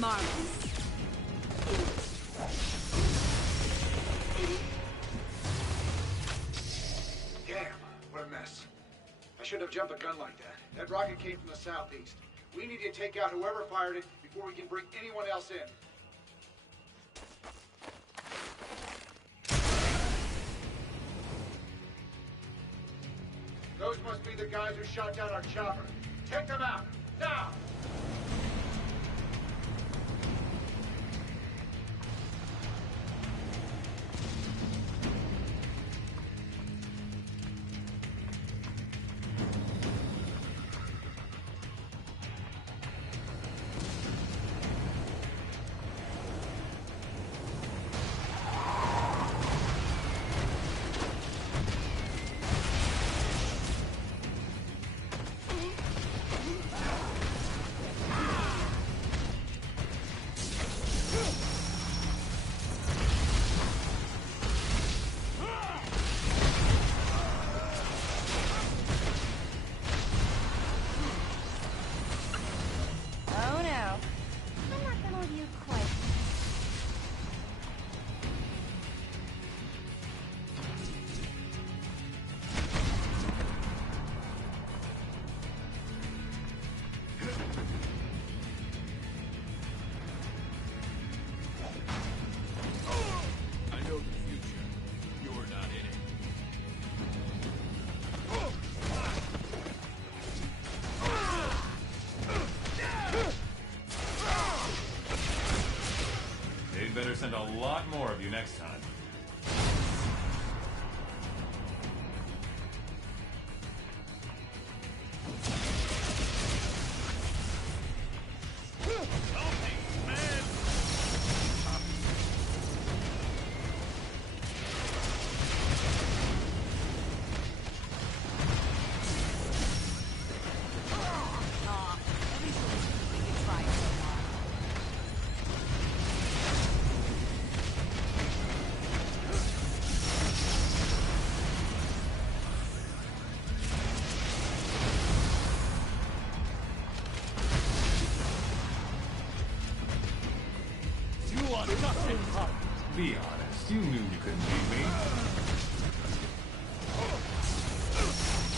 Marvelous. Damn, what a mess. I shouldn't have jumped a gun like that. That rocket came from the southeast. We need to take out whoever fired it before we can bring anyone else in. Those must be the guys who shot down our chopper. Take them out, now! Oh no. I'm not gonna leave you quite. I know the future. You're not in it. They'd better send a lot more of you next time. You are nothing, Pop. Be honest, you knew you couldn't beat me.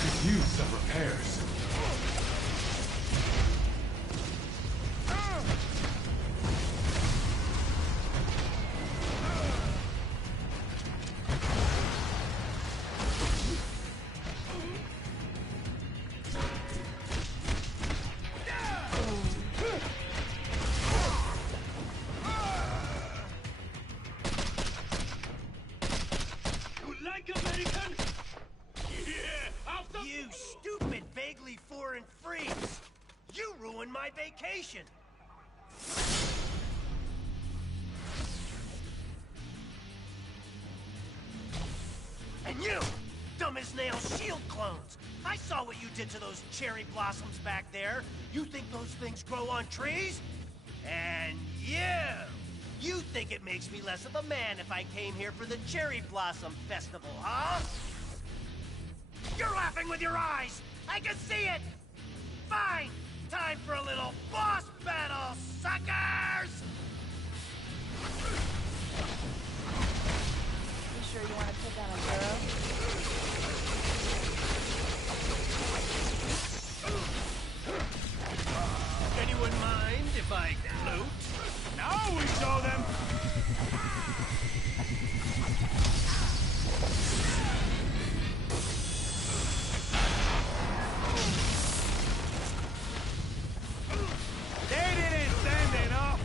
Could use some repairs. You like American? Yeah, after You stupid, vaguely foreign freaks! You ruined my vacation! And you, dumb as nails shield clones! I saw what you did to those cherry blossoms back there. You think those things grow on trees? And you think it makes me less of a man if I came here for the Cherry Blossom Festival, huh? You're laughing with your eyes! I can see it! Fine! Time for a little boss battle, suckers! You sure you want to put down a girl? Anyone mind if I loot? Now we show them! They didn't send enough!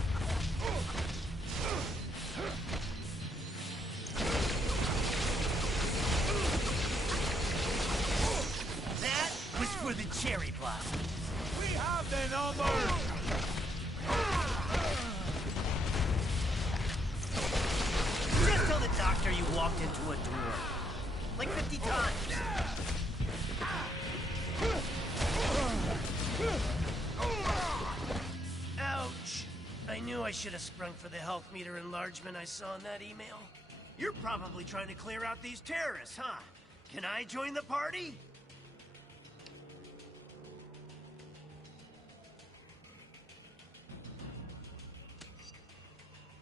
That was for the cherry blossom. We have the number! Just tell the doctor you walked into a door. Like 50 times. Ouch. I knew I should have sprung for the health meter enlargement I saw in that email. You're probably trying to clear out these terrorists, huh? Can I join the party?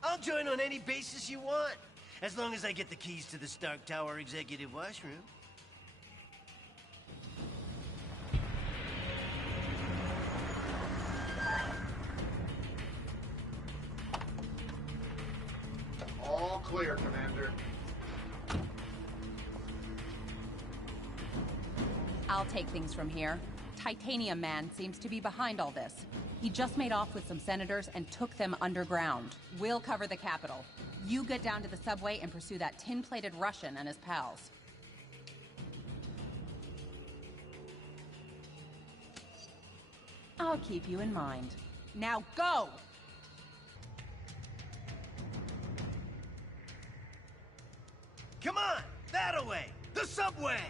I'll join on any basis you want, as long as I get the keys to the Stark Tower executive washroom. All clear, Commander. I'll take things from here. Titanium Man seems to be behind all this. He just made off with some senators and took them underground. We'll cover the Capitol. You get down to the subway and pursue that tin-plated Russian and his pals. I'll keep you in mind. Now go! Come on! That-a-way! The subway!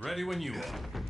Ready when you are.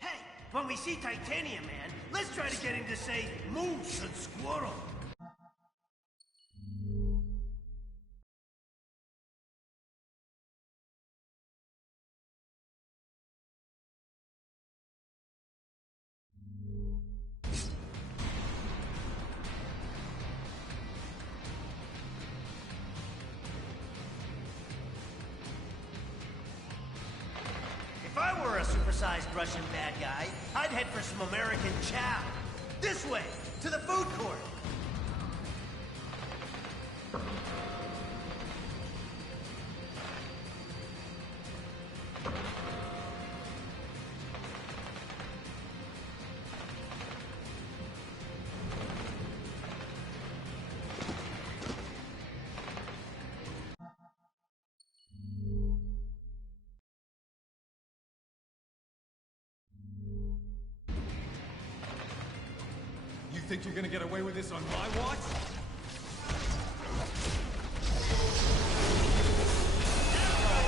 Hey, when we see Titanium Man, let's try to get him to say moose and squirrel. If I were a supersized Russian bad guy, I'd head for some American chow. This way, to the food court. You think you're gonna get away with this on my watch?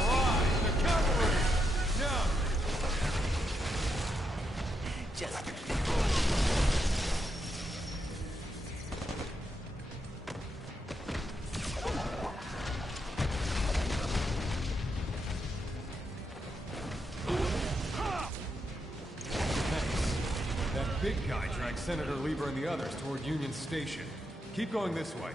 Alright, the cavalry! Now! Just... big guy dragged Senator Lieber and the others toward Union Station. Keep going this way.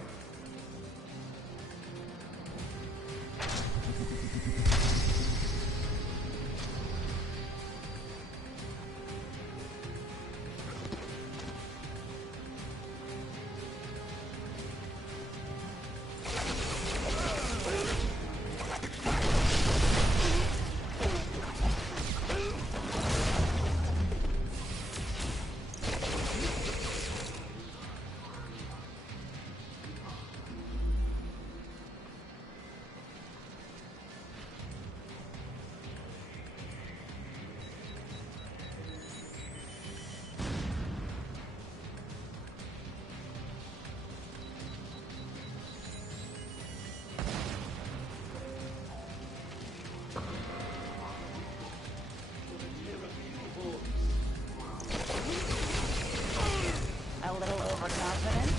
A little overconfident?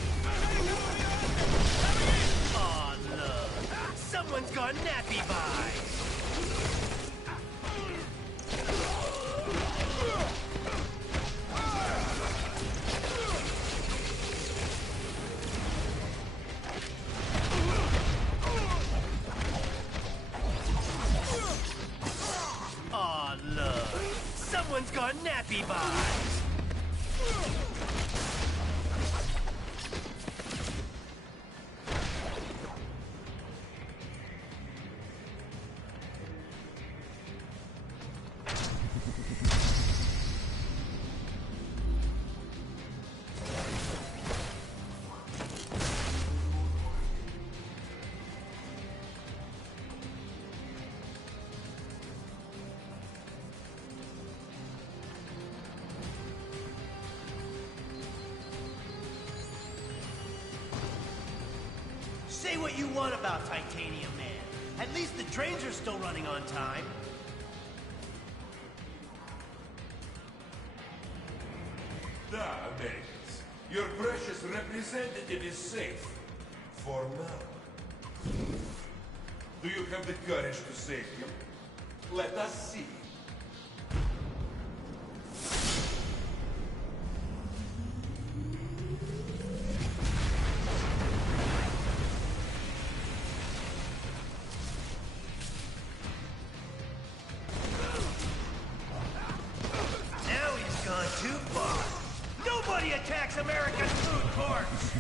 Aw, look. Someone's got nappy vibes. Aw, look. Someone's got nappy vibes. Say what you want about Titanium Man. At least the trains are still running on time. Da, Americans. Your precious representative is safe. For now. Do you have the courage to save him? Let us see. Now he's gone too far. Nobody attacks America's food courts!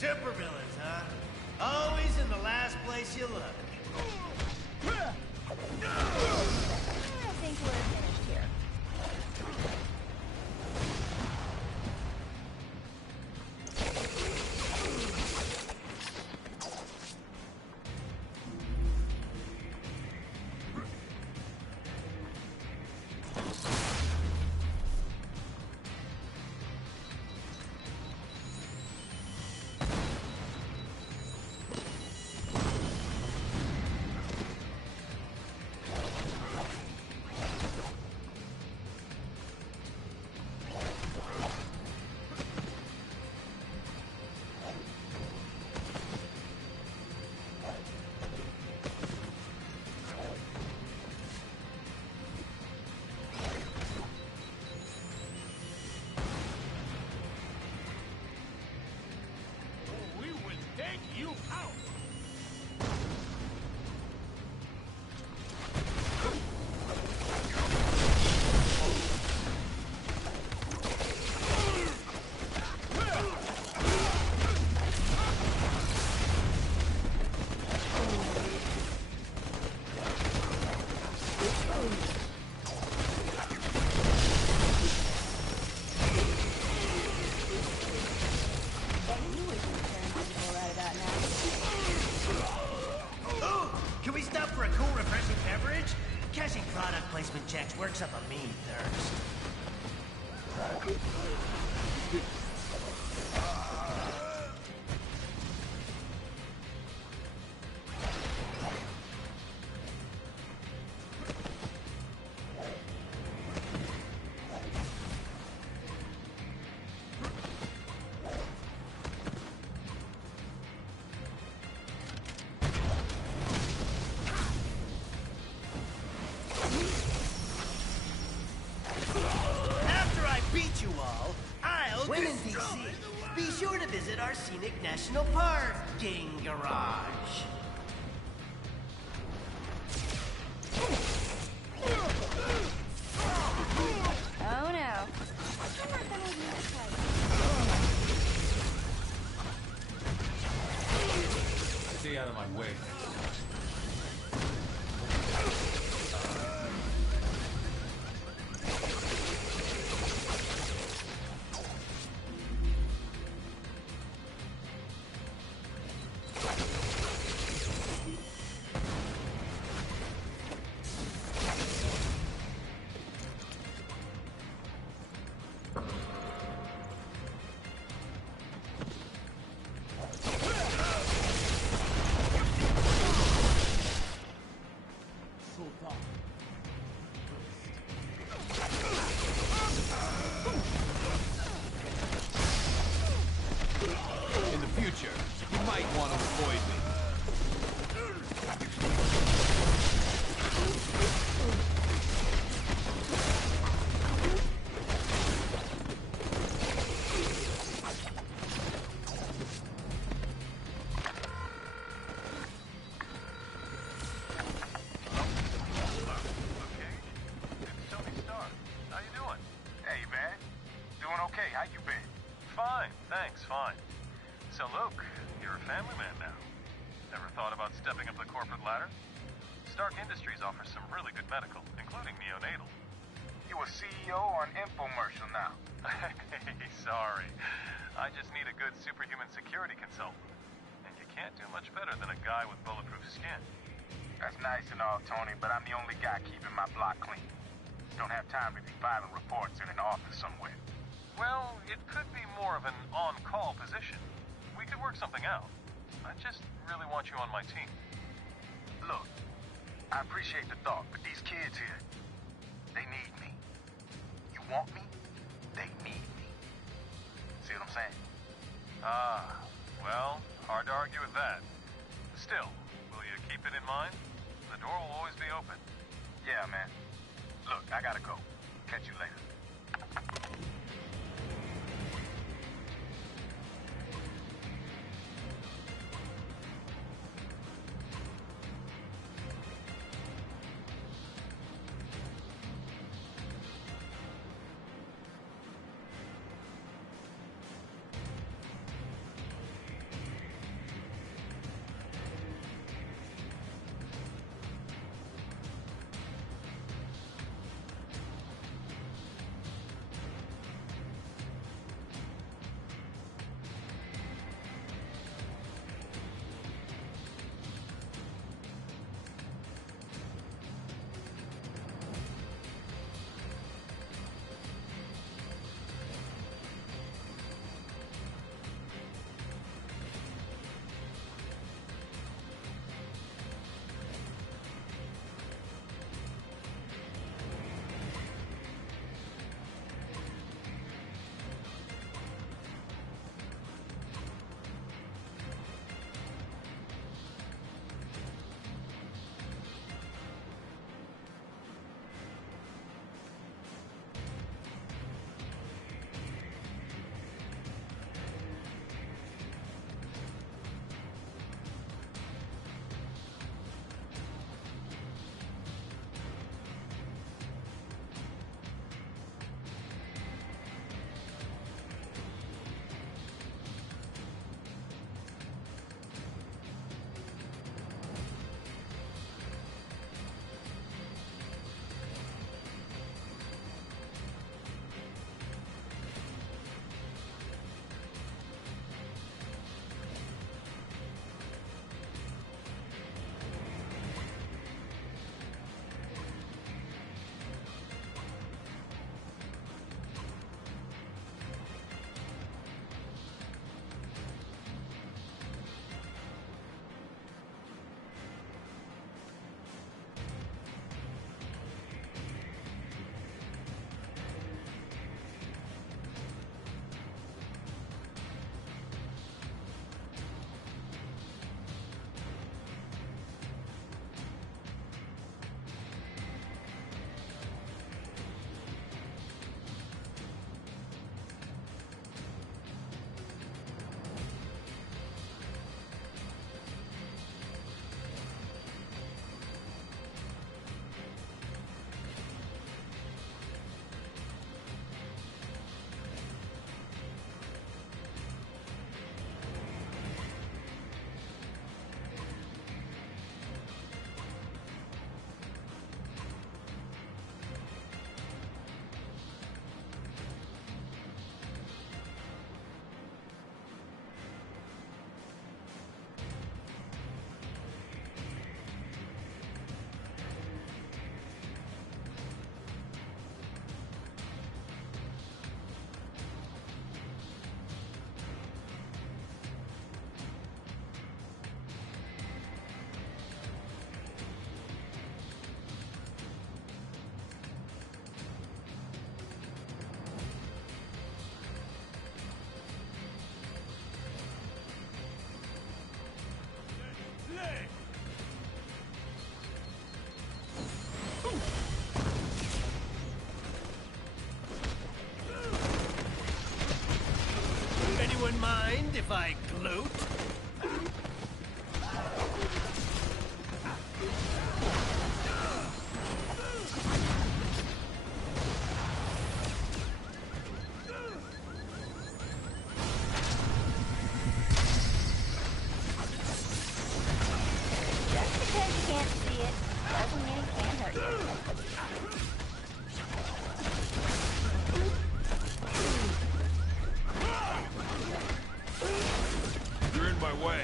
Supervillains, huh? Always in the last place you look. I think we're finished here. Placement checks works up a mean thirst. When in DC, be sure to visit our scenic national parking garage. Oh no. I'm not gonna use this fight. Stay out of my way. In the future, you might want to avoid me. Fine, thanks, fine. So Luke, you're a family man now. Ever thought about stepping up the corporate ladder? Stark Industries offers some really good medical, including neonatal. You a CEO or an infomercial now? Hey, sorry. I just need a good superhuman security consultant. And you can't do much better than a guy with bulletproof skin. That's nice and all, Tony, but I'm the only guy keeping my block clean. Don't have time to be filing reports in an office somewhere. Well, it could be more of an on-call position. We could work something out. I just really want you on my team. Look, I appreciate the thought, but these kids here, they need me. You want me? They need me. See what I'm saying? Ah, well, hard to argue with that. Still, will you keep it in mind? The door will always be open. Yeah, man. Look, I gotta go. Catch you later. anyone mind if I gloat? Just because you can't see it, doesn't mean it can't hurt you. You're in my way.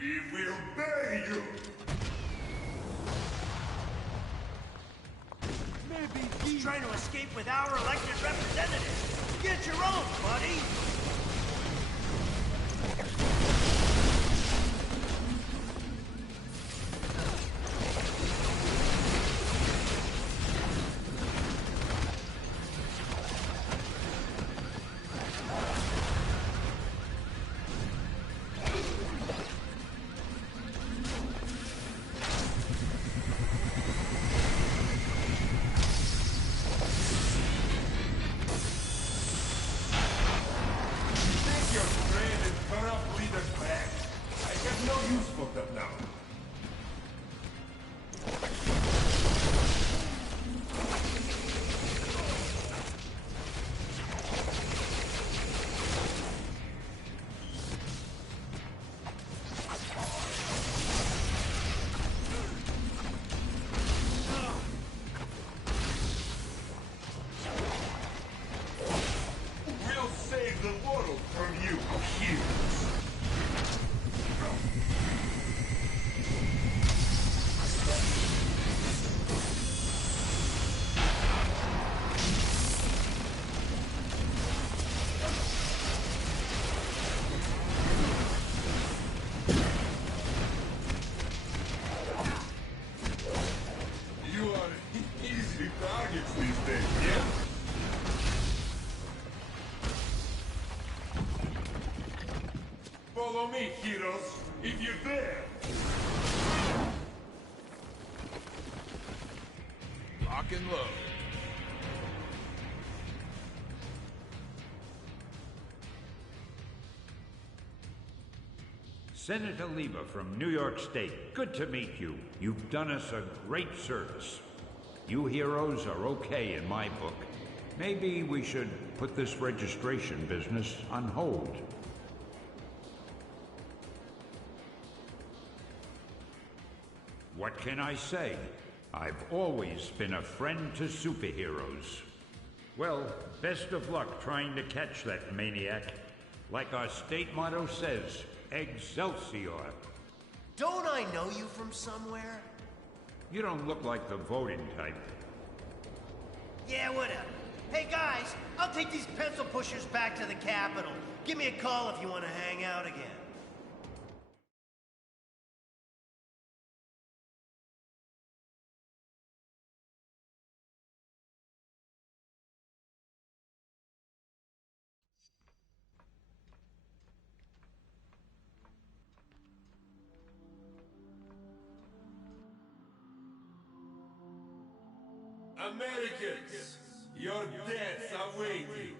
We will bury you! Maybe he's trying to escape with our elected representative. Get your own, buddy! Take your friend and corrupt leaders back. I have no use for them now. We'll save the world from you, heroes. You are easy targets these days, yeah? Follow me, heroes, if you dare! Lock and load. Senator Lieber from New York State, good to meet you. You've done us a great service. You heroes are okay in my book. Maybe we should put this registration business on hold. What can I say? I've always been a friend to superheroes. Well, best of luck trying to catch that maniac. Like our state motto says, Excelsior. Don't I know you from somewhere? You don't look like the voting type. Yeah, whatever. Hey guys, I'll take these pencil pushers back to the Capitol. Give me a call if you want to hang out again. Americans, your deaths await you.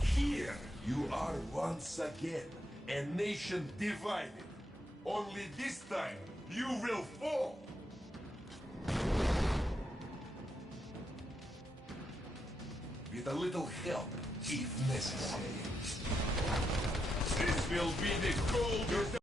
Here you are once again, a nation divided. Only this time, you will fall. With a little help, if necessary. This will be the coldest...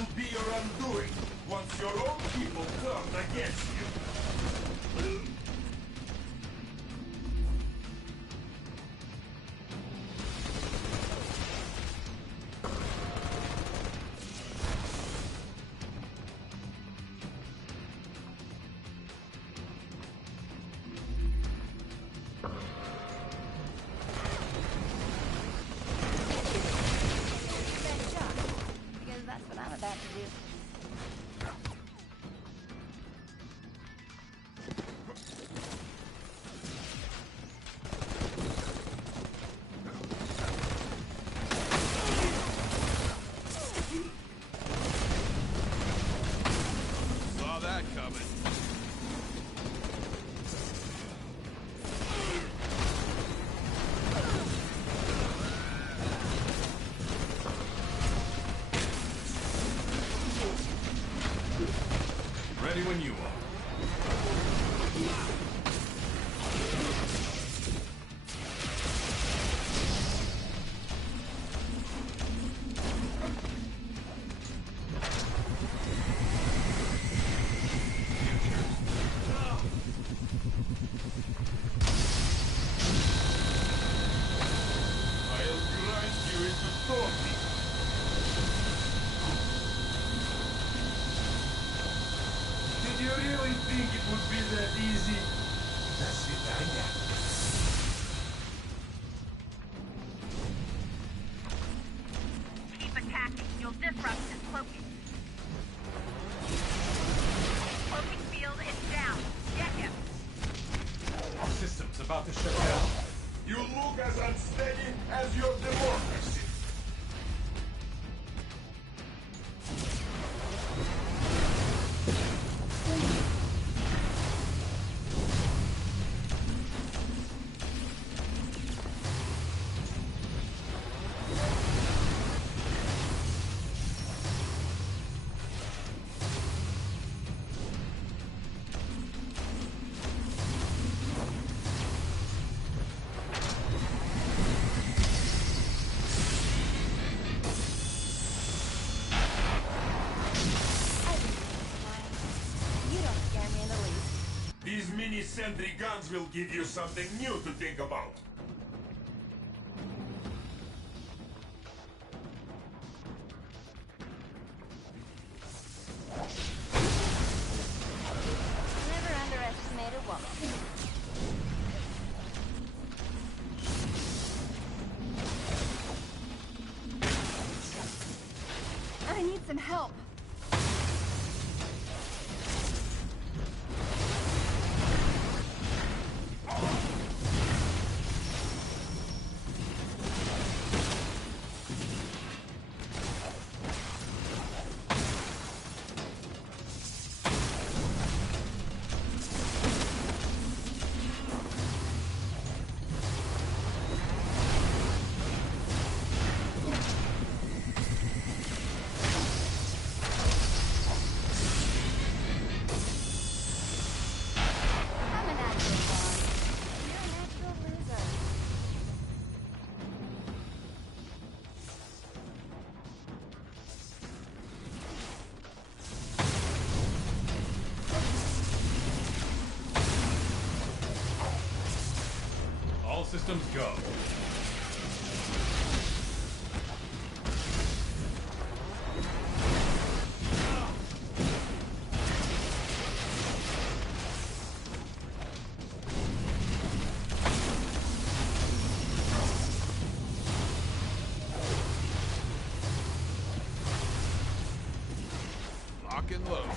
will be your undoing once your own people turn against you. Because that's what I'm about to do. Saw that coming. Ready when you are. I'll grind you into toffee. Did you really think it would be that easy? До свидания. Keep attacking. You'll disrupt his cloaking. Cloaking field is down. Get him. Our system's about to shut down. You look as unsteady as your democracy. You don't scare me in the least. These mini sentry guns will give you something new to think about. Never underestimate a woman. I need some help. I'm a natural born. You're a natural loser. All systems go. Lock and load.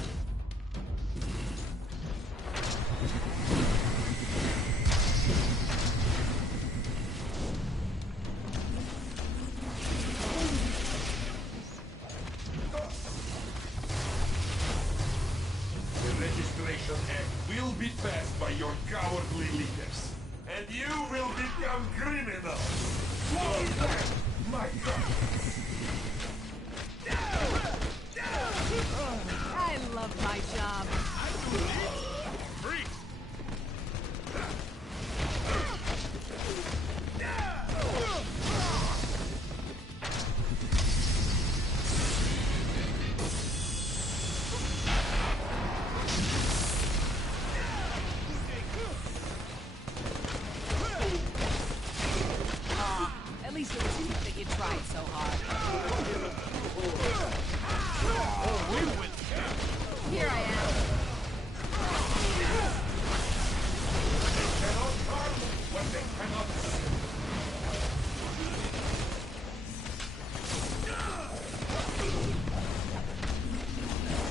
The Registration Act will be passed by your cowardly leaders, and you will become criminals. Slow down, my friends. I love my job. Freak. Here I am. They cannot harm what they cannot see.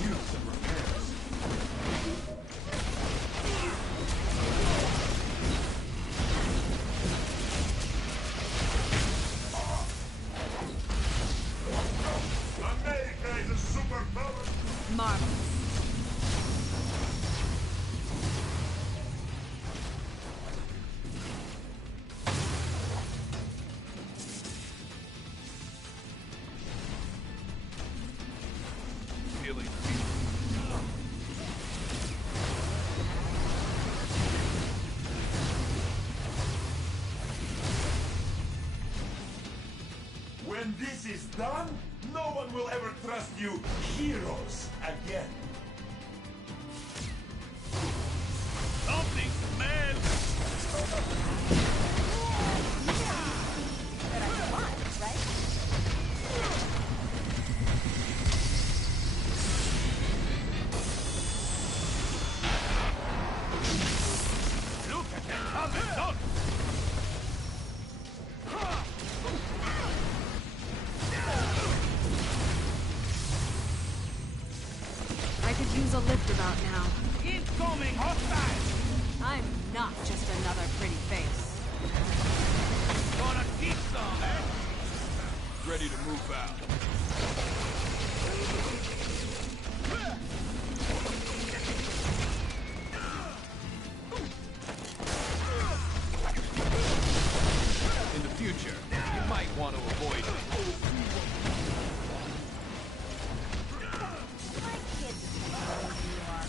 Use some repairs. America is a superpower. Marvelous. Feeling. When this is done, no one will ever trust you heroes again. Something, man! But I won, right? Look at them coming, look! I could use a lift about now. Incoming hostile! I'm not just another pretty face. Gonna keep some, eh? Ready to move out. In the future, you might want to avoid me. My kids think who you are.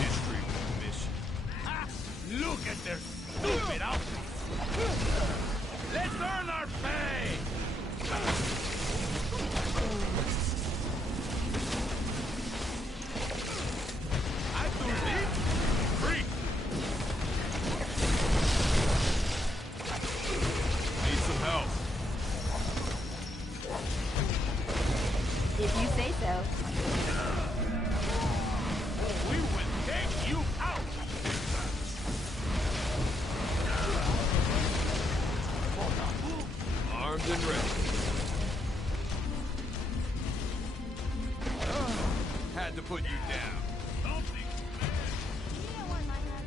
History will miss you. Look at their stupid outfits! Let's earn our pay! I do this free! Need some help. If you say so. We will take you out! Armed and ready. Had to put you down. Something. You don't want my husband.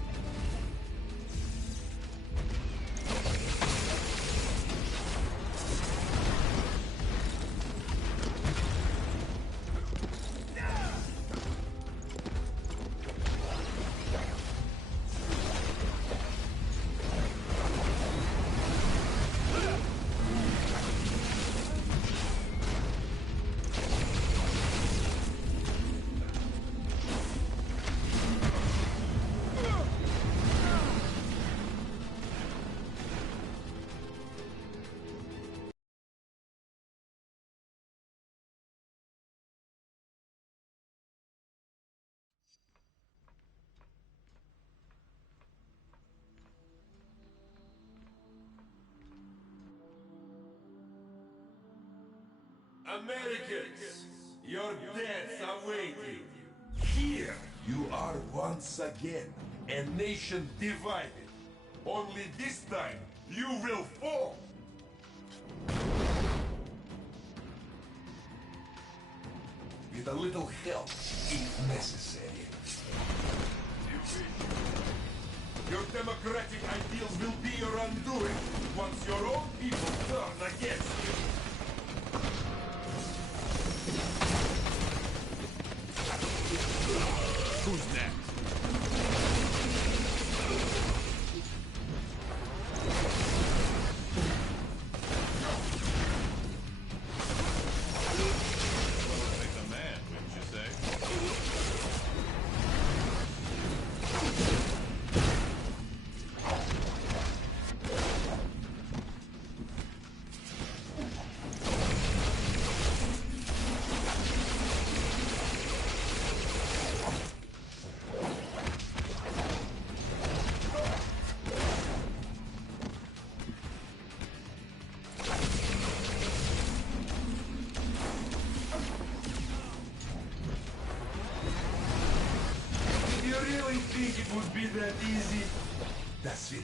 Americans, your deaths await you. Here you are once again, a nation divided. Only this time, you will fall. With a little help, if necessary. Your democratic ideals will be your undoing once your own people turn against you. Who's next? Take the man, wouldn't you say? think it would be that easy? That's it.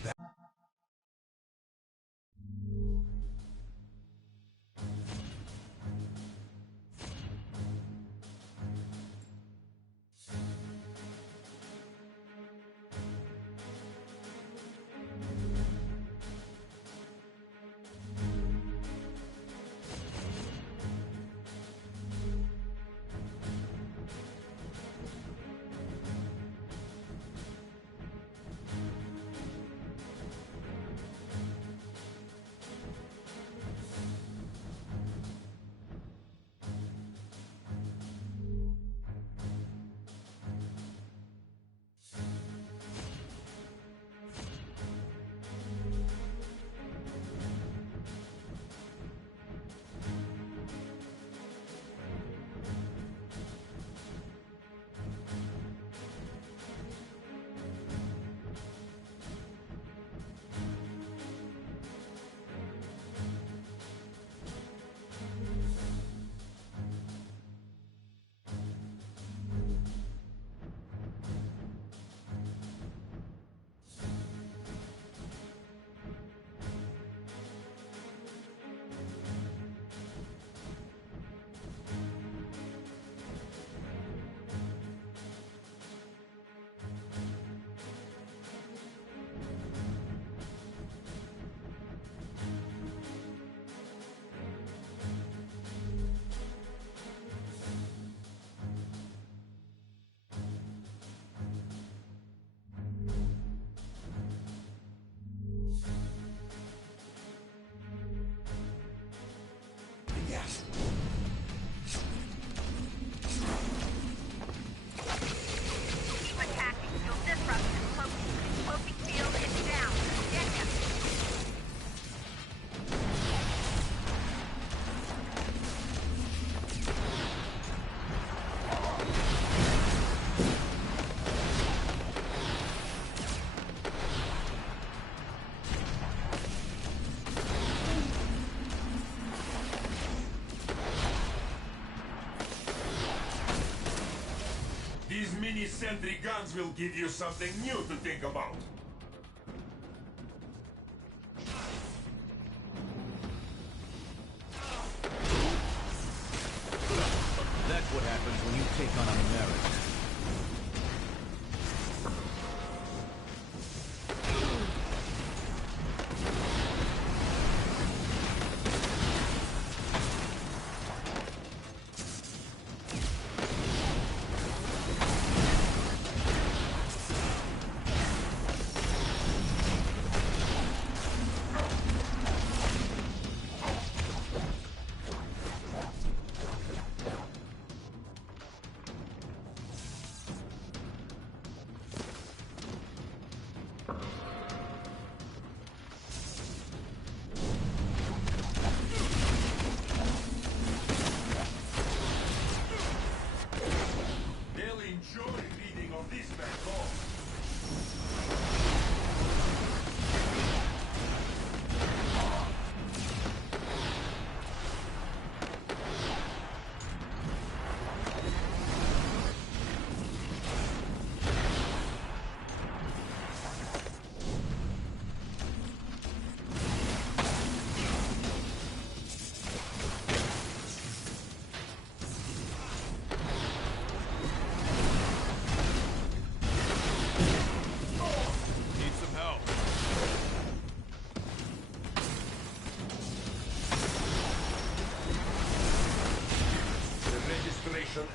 Yes. Keep attacking. You'll disrupt this cloaking. Cloaking field is down. Get him. These mini-sentry guns will give you something new to think about. That's what happens when you take on an American.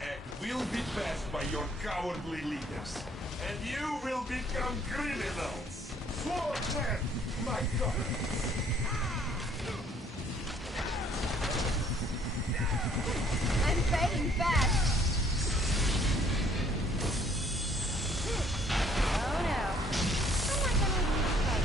Act will be passed by your cowardly leaders, and you will become criminals. Swordsmen, my God! I'm fading fast. Oh no. I'm not gonna lose fight.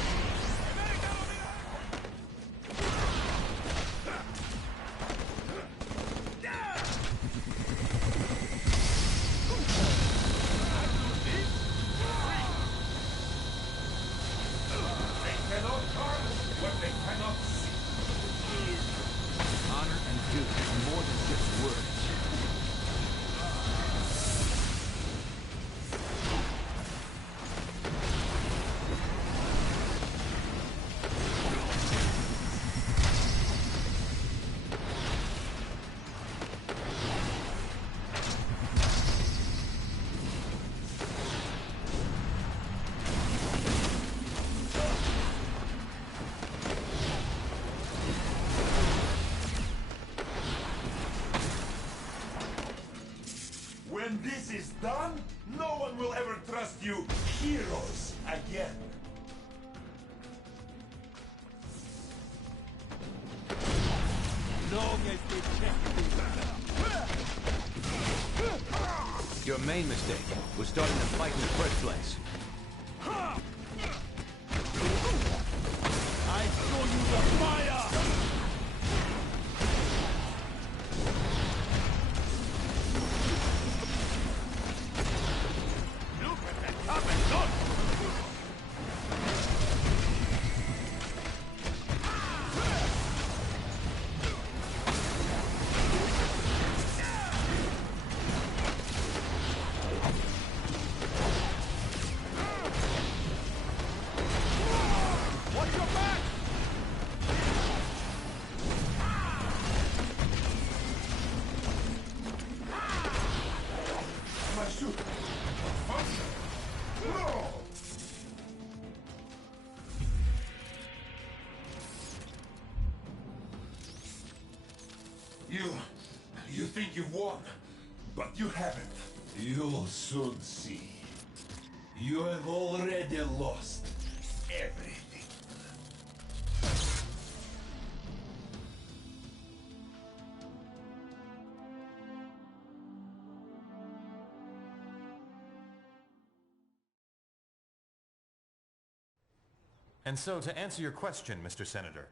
They cannot harm what they this is done, no one will ever trust you heroes again. Your main mistake was starting the fight in the first place. I show you the fire! Look at that coming, look! Watch your back! My suit. Function. No! You think you've won, but you haven't. You'll soon see. You have already lost everything. And so, to answer your question, Mr. Senator,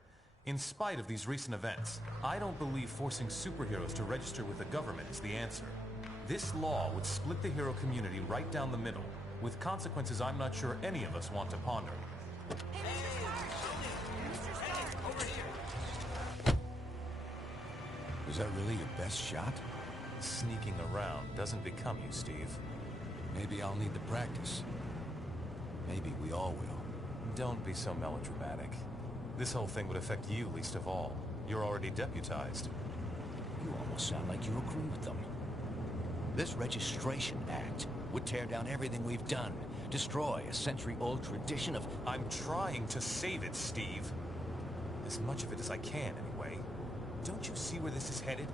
in spite of these recent events, I don't believe forcing superheroes to register with the government is the answer. This law would split the hero community right down the middle, with consequences I'm not sure any of us want to ponder. Was that really your best shot? Sneaking around doesn't become you, Steve. Maybe I'll need the practice. Maybe we all will. Don't be so melodramatic. This whole thing would affect you least of all. You're already deputized. You almost sound like you agree with them. This Registration Act would tear down everything we've done, destroy a century-old tradition of... I'm trying to save it, Steve. As much of it as I can, anyway. Don't you see where this is headed?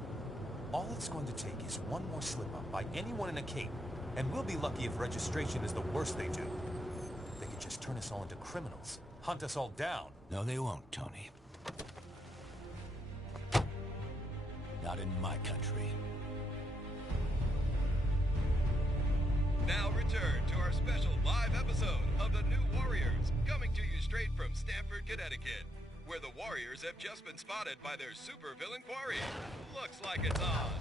All it's going to take is one more slip-up by anyone in a cape, and we'll be lucky if registration is the worst they do. They could just turn us all into criminals, hunt us all down. No, they won't, Tony. Not in my country. Now return to our special live episode of The New Warriors, coming to you straight from Stamford, Connecticut, where the Warriors have just been spotted by their supervillain quarry. Looks like it's on.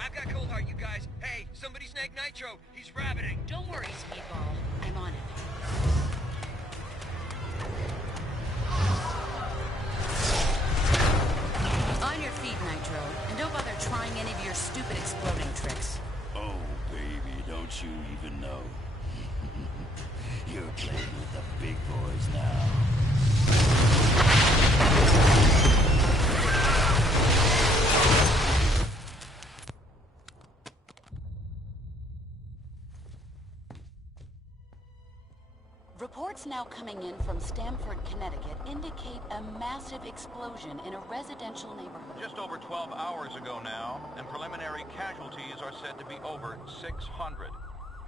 I've got cold heart, you guys. Hey, somebody snag Nitro. He's rabbiting. Don't worry, Speedball. I'm on it. On your feet, Nitro. And don't bother trying any of your stupid exploding tricks. Oh, baby, don't you even know? You're playing with the big boys now. Reports now coming in from Stamford, Connecticut indicate a massive explosion in a residential neighborhood. Just over 12 hours ago now, and preliminary casualties are said to be over 600.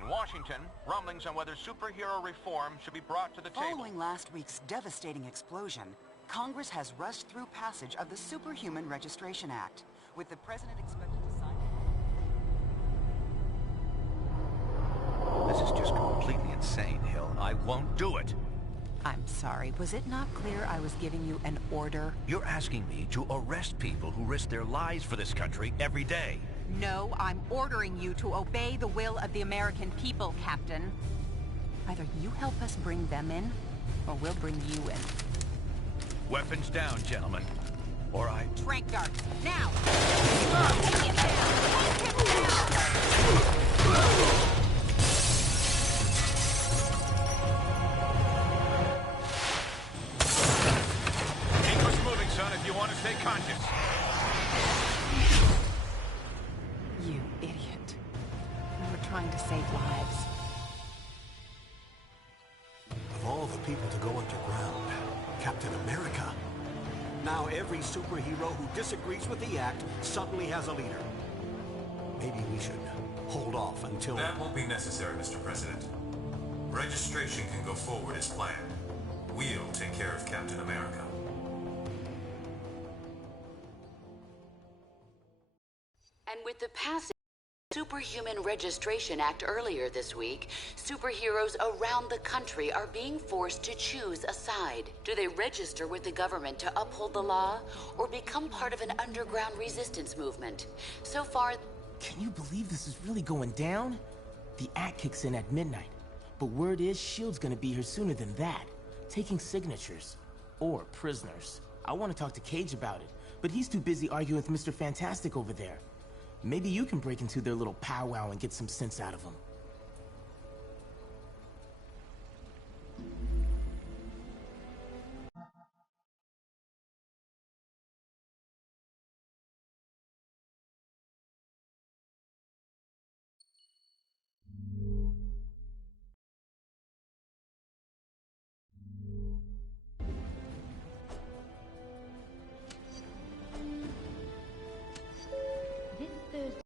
In Washington, rumblings on whether superhero reform should be brought to the table. Following last week's devastating explosion, Congress has rushed through passage of the Superhuman Registration Act, with the president expected to sign it. This is just completely insane, Hill. I won't do it. I'm sorry, was it not clear I was giving you an order? You're asking me to arrest people who risk their lives for this country every day. No, I'm ordering you to obey the will of the American people, Captain. Either you help us bring them in, or we'll bring you in. Weapons down, gentlemen. Or I... Trank darts, now! Take him down! Take him down! If you want to stay conscious. You idiot. We were trying to save lives. Of all the people to go underground, Captain America. Now every superhero who disagrees with the act suddenly has a leader. Maybe we should hold off until... That won't be necessary, Mr. President. Registration can go forward as planned. We'll take care of Captain America. And with the passing of the Superhuman Registration Act earlier this week, superheroes around the country are being forced to choose a side. Do they register with the government to uphold the law, or become part of an underground resistance movement? So far... Can you believe this is really going down? The act kicks in at midnight, but word is S.H.I.E.L.D's gonna be here sooner than that, taking signatures. Or prisoners. I want to talk to Cage about it, but he's too busy arguing with Mr. Fantastic over there. Maybe you can break into their little powwow and get some sense out of them. This Thursday.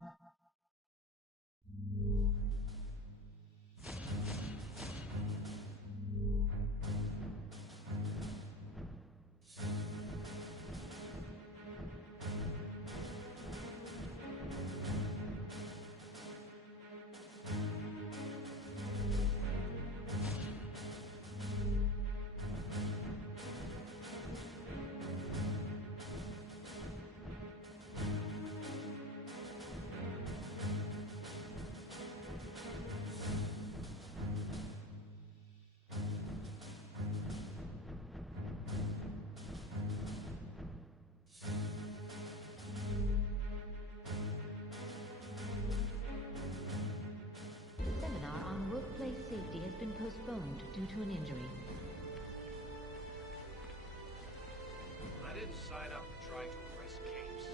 Seminar on workplace safety has been postponed due to an injury. I didn't sign up for trying to arrest capes.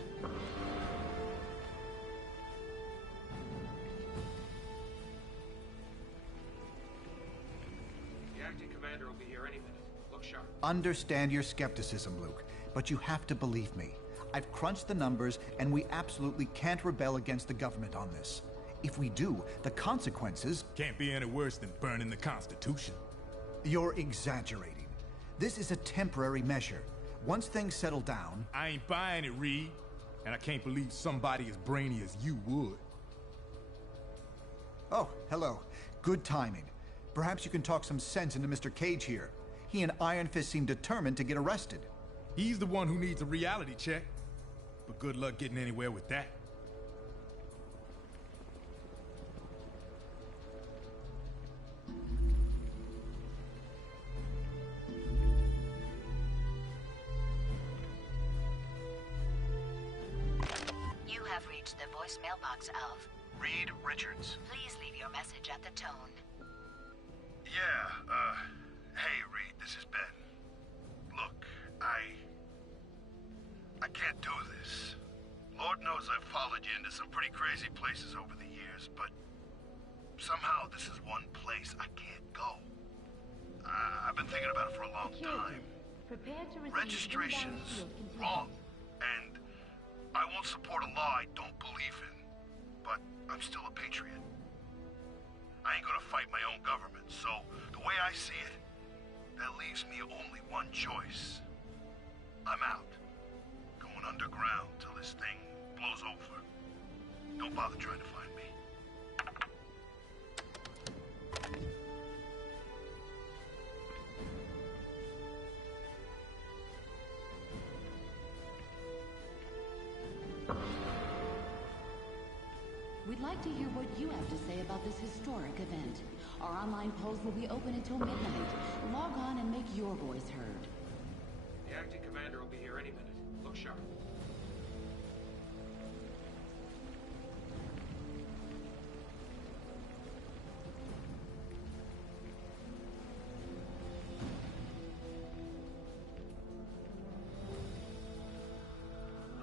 The acting commander will be here any minute. Look sharp. Understand your skepticism, Luke, but you have to believe me. I've crunched the numbers, and we absolutely can't rebel against the government on this. If we do, the consequences... Can't be any worse than burning the Constitution. You're exaggerating. This is a temporary measure. Once things settle down... I ain't buying it, Reed. And I can't believe somebody as brainy as you would. Oh, hello. Good timing. Perhaps you can talk some sense into Mr. Cage here. He and Iron Fist seem determined to get arrested. He's the one who needs a reality check. But good luck getting anywhere with that. You have reached the voice mailbox of Reed Richards. Please leave your message at the tone. Yeah, hey Reed, this is Ben. Look, I can't do this. Lord knows I've followed you into some pretty crazy places over the years, but somehow this is one place I can't go. I've been thinking about it for a long time. Prepare to receive Registration's wrong, and I won't support a law I don't believe in, but I'm still a patriot. I ain't gonna fight my own government, so the way I see it, that leaves me only one choice. I'm out. Going underground till this thing blows over. Don't bother trying to find me. We'd like to hear what you have to say about this historic event. Our online polls will be open until midnight. Log on and make your voice heard. The acting commander will be here any minute. Look sharp.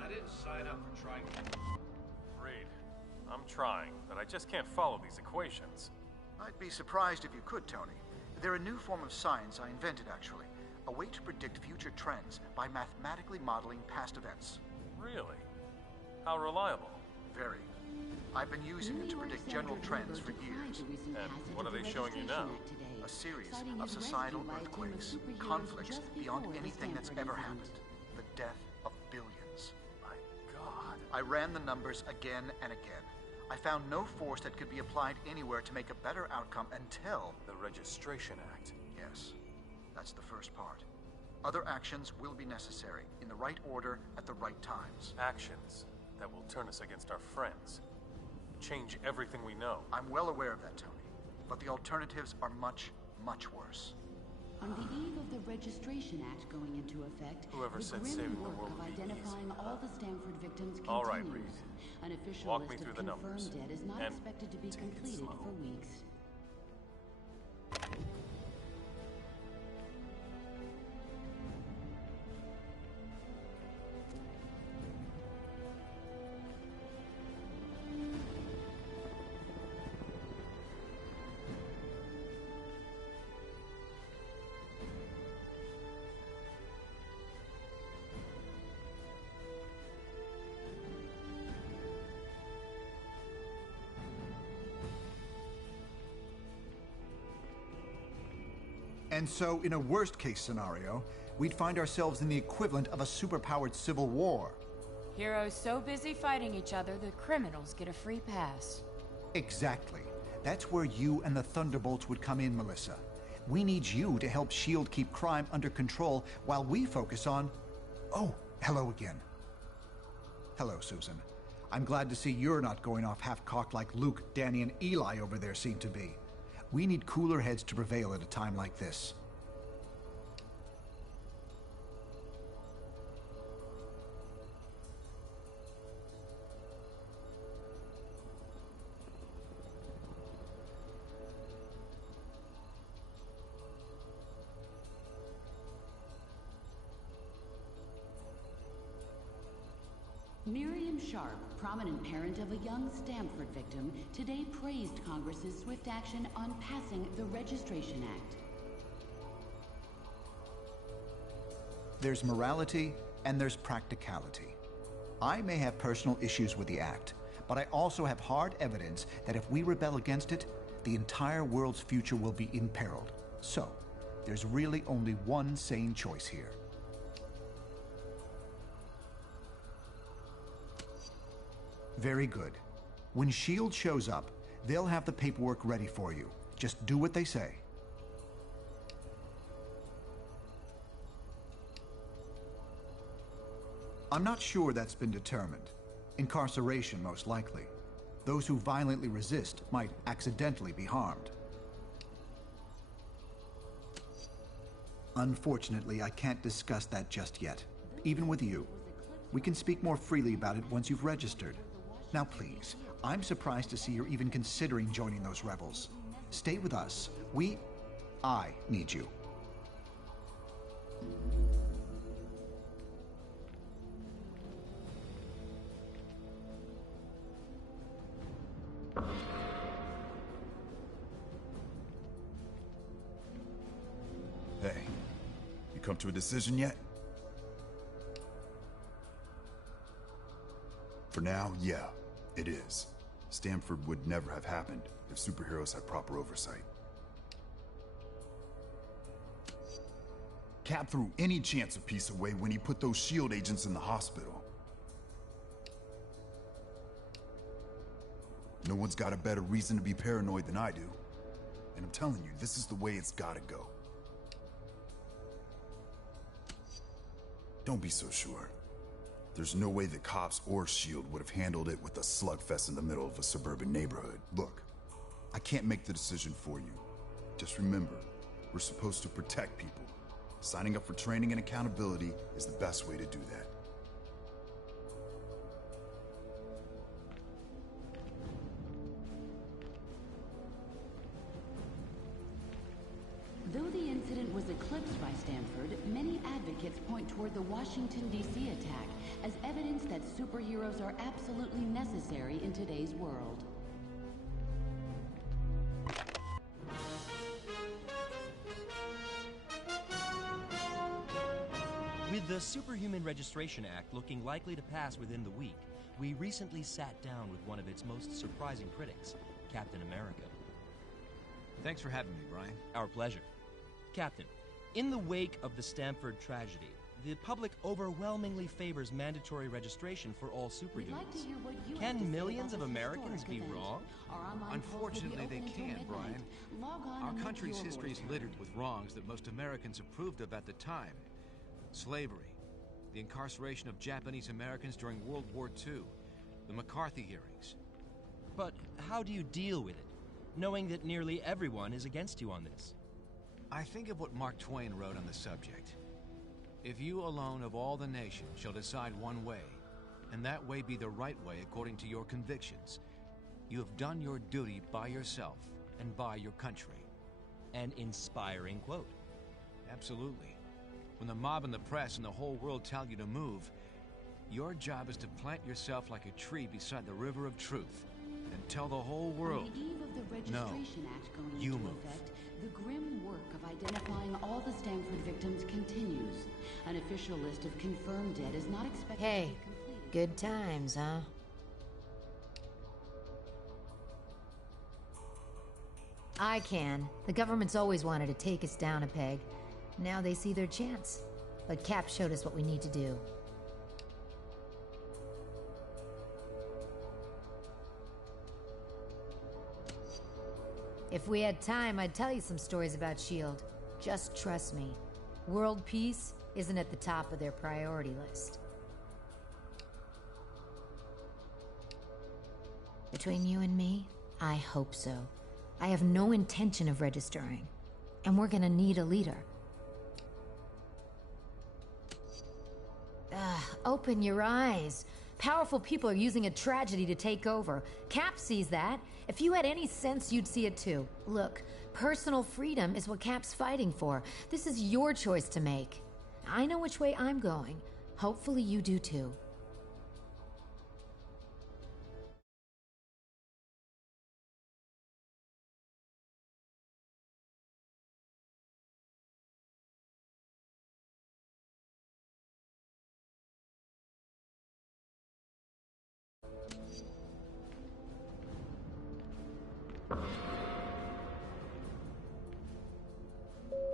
I didn't sign up for trying to... Reed, I'm trying, but I just can't follow these equations. I'd be surprised if you could, Tony. They're a new form of science I invented, actually. A way to predict future trends by mathematically modeling past events. Really? How reliable? Very. I've been using it to predict general trends for years. And what are they showing you now? A series of societal earthquakes, conflicts beyond anything that's ever happened. The death of billions. My God. I ran the numbers again and again. I found no force that could be applied anywhere to make a better outcome until... The Registration Act. Yes, that's the first part. Other actions will be necessary, in the right order, at the right times. Actions that will turn us against our friends. Change everything we know. I'm well aware of that, Tony. But the alternatives are much, much worse. On the eve of the Registration Act going into effect, Whoever the said grim saving the work world of would be identifying all the Stanford victims continues. All right, Reed. An official Walk me list through of the confirmed numbers. dead is not And expected to be take it completed slow. for weeks. And so, in a worst-case scenario, we'd find ourselves in the equivalent of a superpowered civil war. Heroes so busy fighting each other, the criminals get a free pass. Exactly. That's where you and the Thunderbolts would come in, Melissa. We need you to help S.H.I.E.L.D. keep crime under control while we focus on... Oh, hello again. Hello, Susan. I'm glad to see you're not going off half-cocked like Luke, Danny, and Eli over there seem to be. We need cooler heads to prevail at a time like this. Miriam Sharp, prominent parent of a young Stanford victim, today praised Congress's swift action on passing the Registration Act. There's morality and there's practicality. I may have personal issues with the act, but I also have hard evidence that if we rebel against it, the entire world's future will be imperiled. So, there's really only one sane choice here. Very good. When S.H.I.E.L.D. shows up, they'll have the paperwork ready for you. Just do what they say. I'm not sure that's been determined. Incarceration, most likely. Those who violently resist might accidentally be harmed. Unfortunately, I can't discuss that just yet, even with you. We can speak more freely about it once you've registered. Now please, I'm surprised to see you're even considering joining those rebels. Stay with us. I need you. Hey, you come to a decision yet? For now, yeah, it is. Stanford would never have happened if superheroes had proper oversight. Cap threw any chance of peace away when he put those S.H.I.E.L.D. agents in the hospital. No one's got a better reason to be paranoid than I do. And I'm telling you, this is the way it's gotta go. Don't be so sure. There's no way the cops or S.H.I.E.L.D. would have handled it with a slugfest in the middle of a suburban neighborhood. Look, I can't make the decision for you. Just remember, we're supposed to protect people. Signing up for training and accountability is the best way to do that. Though the incident was eclipsed by Stanford, many advocates point toward the Washington, D.C. attack as evidence that superheroes are absolutely necessary in today's world. With the Superhuman Registration Act looking likely to pass within the week, we recently sat down with one of its most surprising critics, Captain America. Thanks for having me, Brian. Our pleasure. Captain, in the wake of the Stamford tragedy, the public overwhelmingly favors mandatory registration for all superhumans. Can millions of Americans be wrong? Unfortunately, they can't, Brian. Our country's history is littered with wrongs that most Americans approved of at the time. Slavery, the incarceration of Japanese Americans during World War II, the McCarthy hearings. But how do you deal with it, knowing that nearly everyone is against you on this? I think of what Mark Twain wrote on the subject. If you alone of all the nation shall decide one way, and that way be the right way according to your convictions, you have done your duty by yourself and by your country. An inspiring quote. Absolutely. When the mob and the press and the whole world tell you to move, your job is to plant yourself like a tree beside the river of truth and tell the whole world, On the eve of the Registration Act going you into move. effect, the grim work of identifying all the Stanford victims continues. An official list of confirmed dead is not expected Hey, to be completed. good times, huh? I can. The government's always wanted to take us down a peg. Now they see their chance. But Cap showed us what we need to do. If we had time, I'd tell you some stories about S.H.I.E.L.D. Just trust me. World peace isn't at the top of their priority list. Between you and me, I hope so. I have no intention of registering. And we're gonna need a leader. Open your eyes. Powerful people are using a tragedy to take over. Cap sees that. If you had any sense, you'd see it too. Look, personal freedom is what Cap's fighting for. This is your choice to make. I know which way I'm going. Hopefully you do too.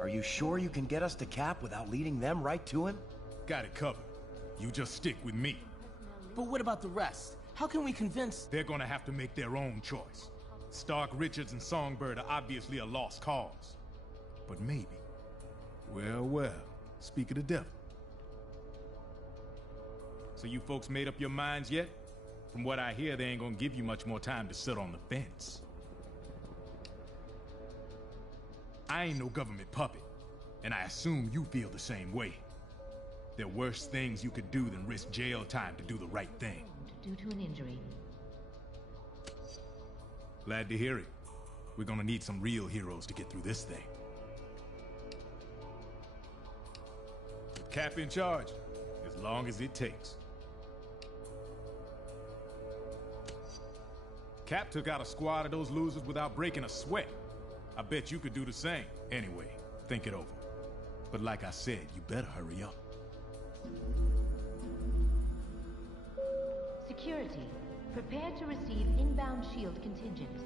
Are you sure you can get us to Cap without leading them right to him? Got it covered. You just stick with me. But what about the rest? How can we convince... They're gonna have to make their own choice. Stark, Richards, and Songbird are obviously a lost cause. But maybe... Well, speak of the devil. So you folks made up your minds yet? From what I hear, they ain't gonna give you much more time to sit on the fence. I ain't no government puppet, and I assume you feel the same way. There are worse things you could do than risk jail time to do the right thing. Due to an injury. Glad to hear it. We're gonna need some real heroes to get through this thing. With Cap in charge, as long as it takes. Cap took out a squad of those losers without breaking a sweat. I bet you could do the same. Anyway, think it over. But like I said, you better hurry up. Security. Prepare to receive inbound S.H.I.E.L.D. contingent.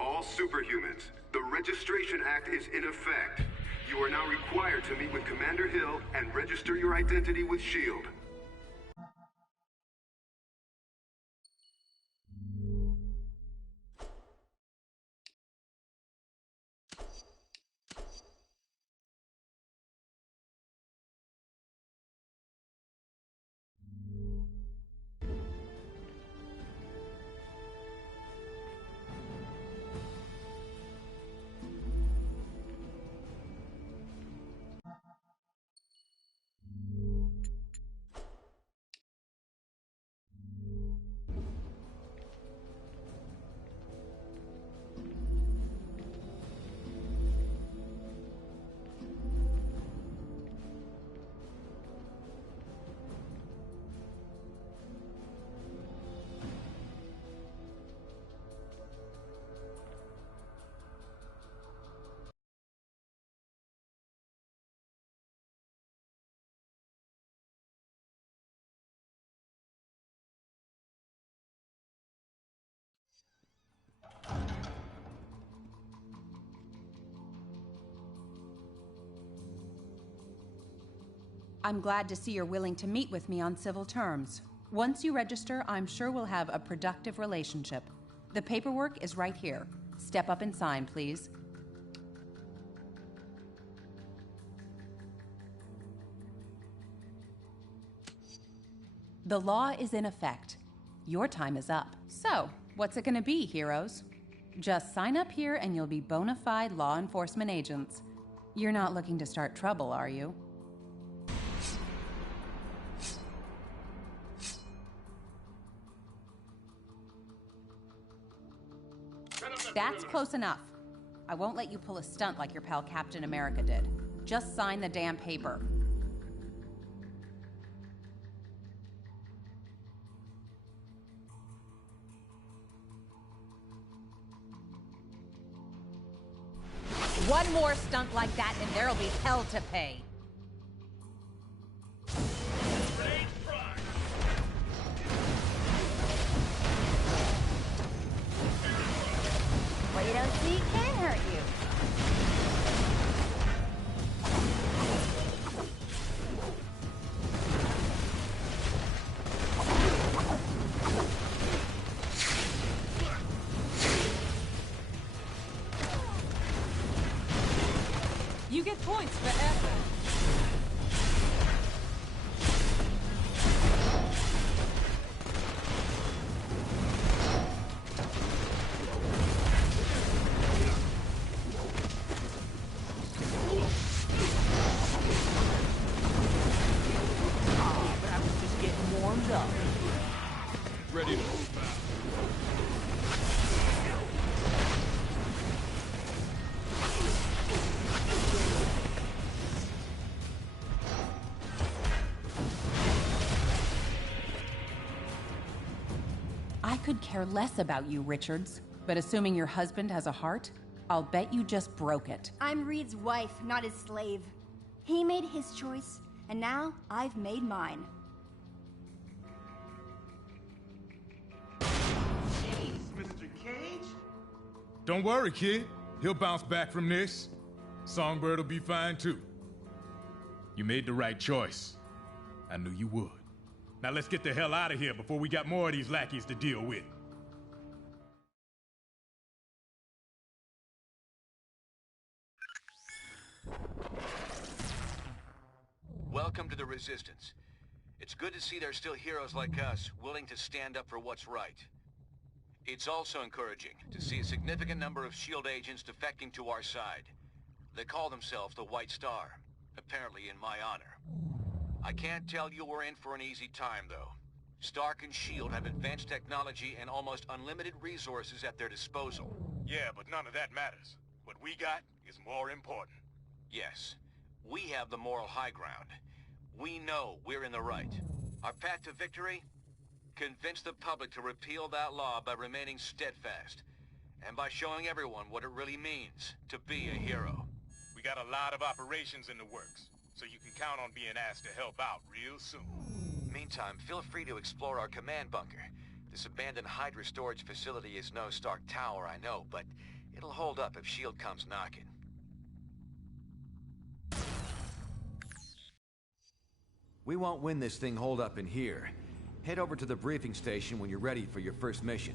All superhumans, the Registration Act is in effect. You are now required to meet with Commander Hill and register your identity with S.H.I.E.L.D. I'm glad to see you're willing to meet with me on civil terms. Once you register, I'm sure we'll have a productive relationship. The paperwork is right here. Step up and sign, please. The law is in effect. Your time is up. So, what's it gonna be, heroes? Just sign up here and you'll be bona fide law enforcement agents. You're not looking to start trouble, are you? That's close enough. I won't let you pull a stunt like your pal Captain America did. Just sign the damn paper. One more stunt like that and there'll be hell to pay. What you don't see can hurt you. You get points for effort. But I was just getting warmed up. Ready to move out. I could care less about you, Richards. But assuming your husband has a heart, I'll bet you just broke it. I'm Reed's wife, not his slave. He made his choice, and now I've made mine. Jeez, Mr. Cage? Don't worry, kid. He'll bounce back from this. Songbird will be fine, too. You made the right choice. I knew you would. Now let's get the hell out of here before we got more of these lackeys to deal with. Welcome to the Resistance. It's good to see there's still heroes like us willing to stand up for what's right. It's also encouraging to see a significant number of S.H.I.E.L.D. agents defecting to our side. They call themselves the White Star, apparently in my honor. I can't tell you we're in for an easy time, though. Stark and S.H.I.E.L.D. have advanced technology and almost unlimited resources at their disposal. Yeah, but none of that matters. What we got is more important. Yes, we have the moral high ground. We know we're in the right. Our path to victory? Convince the public to repeal that law by remaining steadfast, and by showing everyone what it really means to be a hero. We got a lot of operations in the works, so you can count on being asked to help out real soon. Meantime, feel free to explore our command bunker. This abandoned Hydra storage facility is no Stark Tower, I know, but it'll hold up if S.H.I.E.L.D. comes knocking. We won't win this thing holed up in here. Head over to the briefing station when you're ready for your first mission.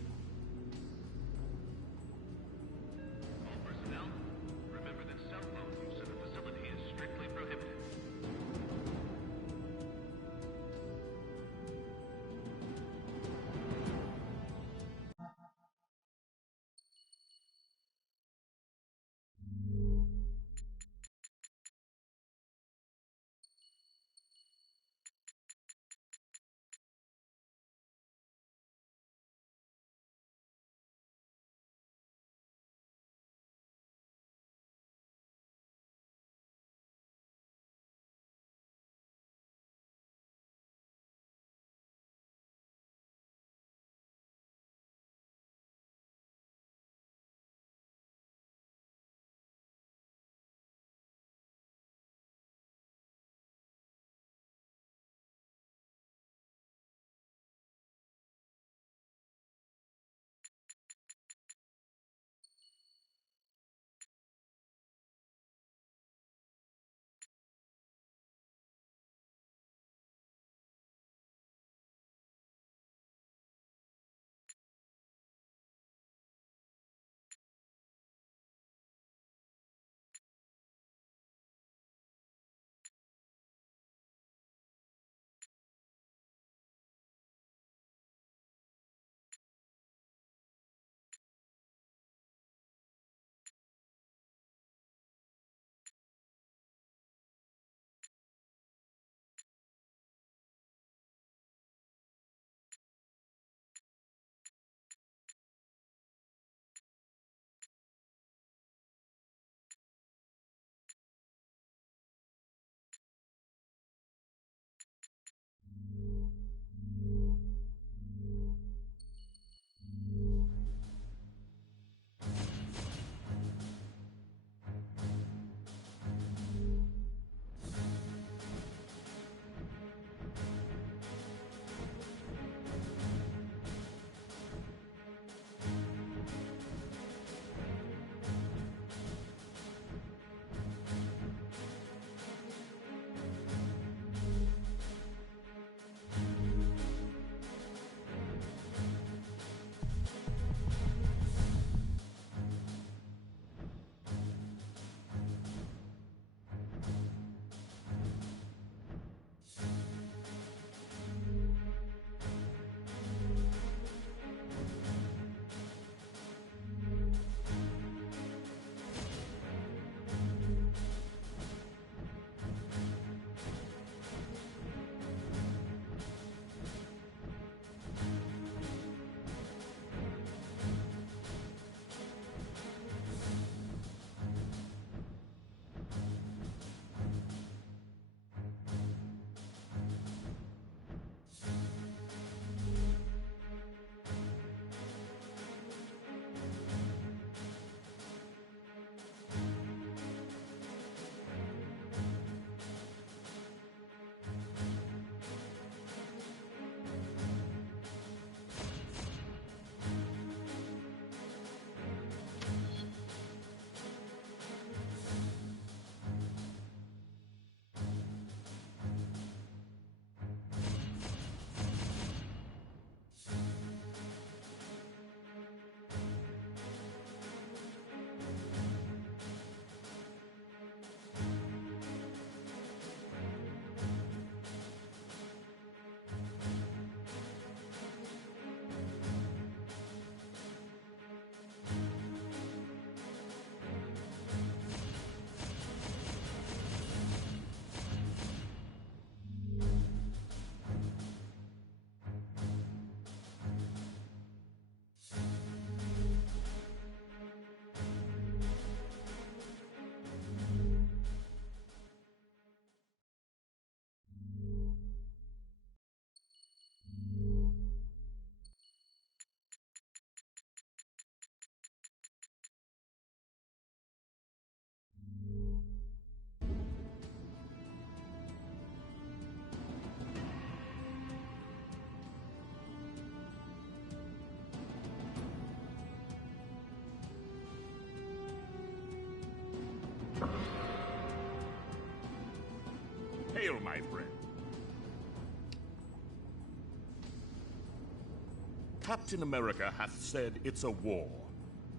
Captain America hath said it's a war.